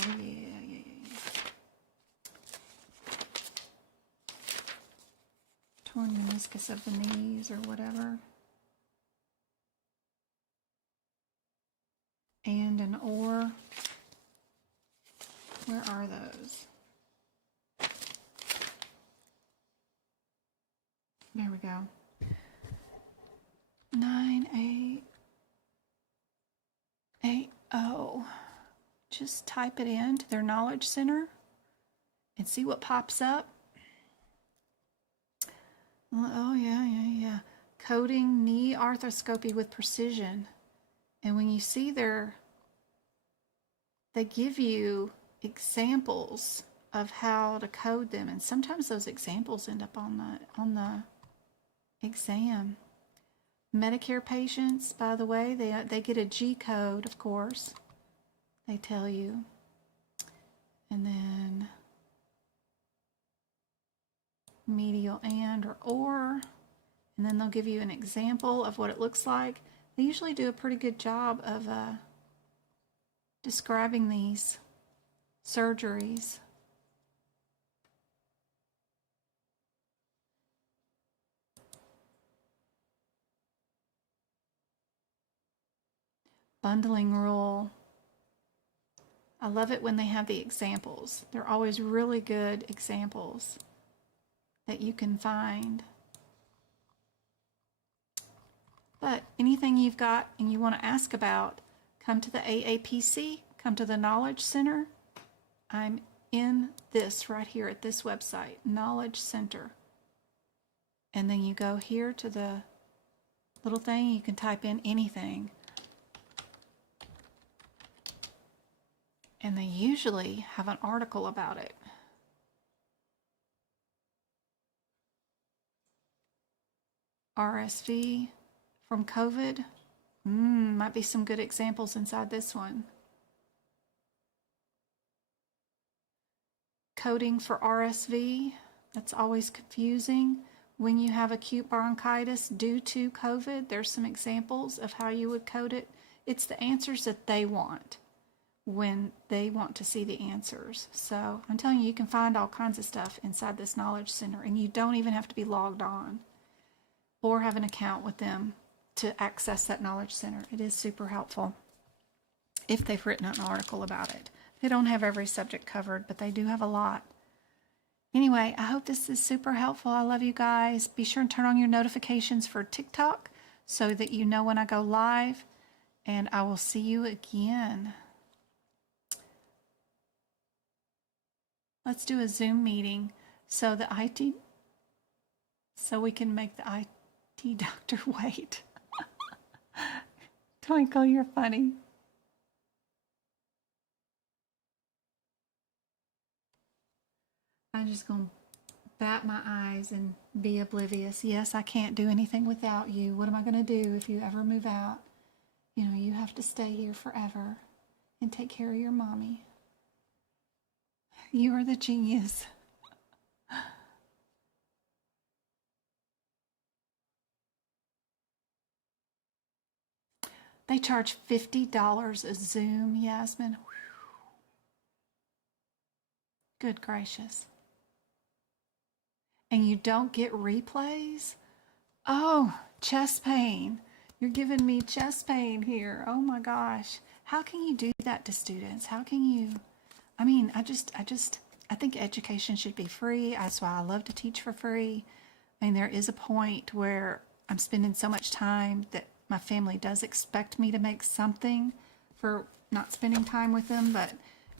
Oh yeah. Torn meniscus of the knees or whatever. And an or. Where are those? There we go. 9880. Just type it into their knowledge center and see what pops up. Oh, yeah. Coding knee arthroscopy with precision. And when you see they give you examples of how to code them, and sometimes those examples end up on the exam. Medicare patients, by the way, they get a G code, of course. They tell you. And then medial and or, and then they'll give you an example of what it looks like. They usually do a pretty good job of describing these surgeries. Bundling rule. I love it when they have the examples. They're always really good examples that you can find. But anything you've got and you want to ask about, come to the AAPC come to the Knowledge Center. I'm in this right here at this website, Knowledge Center. And then you go here to the little thing, you can type in anything. And they usually have an article about it. RSV from COVID. Might be some good examples inside this one. Coding for RSV. That's always confusing. When you have acute bronchitis due to COVID, there's some examples of how you would code it. It's the answers that they want when they want to see the answers. So I'm telling you, you can find all kinds of stuff inside this Knowledge Center, and you don't even have to be logged on or have an account with them to access that Knowledge Center. It is super helpful if they've written an article about it. They don't have every subject covered, but they do have a lot. Anyway, I hope this is super helpful. I love you guys. Be sure and turn on your notifications for TikTok so that you know when I go live, and I will see you again. Let's do a Zoom meeting so we can make the IT doctor wait. Twinkle, you're funny. I'm just going to bat my eyes and be oblivious. Yes, I can't do anything without you. What am I going to do if you ever move out? You know, you have to stay here forever and take care of your mommy. You are the genius. They charge $50 a Zoom, Yasmin. Whew. Good gracious. And you don't get replays? Oh, chest pain. You're giving me chest pain here. Oh my gosh. How can you do that to students? How can you? I mean, I think education should be free. That's why I love to teach for free. I mean, there is a point where I'm spending so much time that my family does expect me to make something for not spending time with them. But,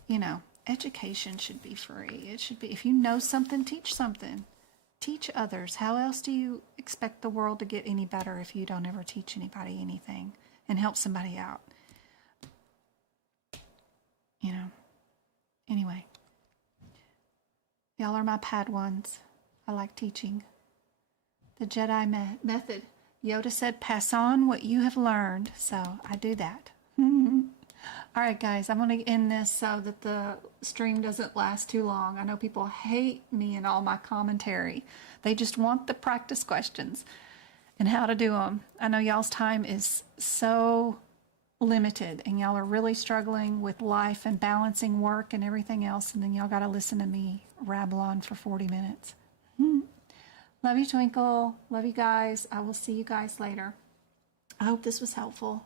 you know, education should be free. It should be, if you know something, teach something. Teach others. How else do you expect the world to get any better if you don't ever teach anybody anything and help somebody out? You know. Anyway. Y'all are my Padawans. I like teaching. The Jedi method. Yoda said, pass on what you have learned. So I do that. All right, guys, I'm going to end this so that the stream doesn't last too long. I know people hate me and all my commentary. They just want the practice questions and how to do them. I know y'all's time is so limited and y'all are really struggling with life and balancing work and everything else. And then y'all got to listen to me rabble on for 40 minutes. Love you, Twinkle. Love you guys. I will see you guys later. I hope this was helpful.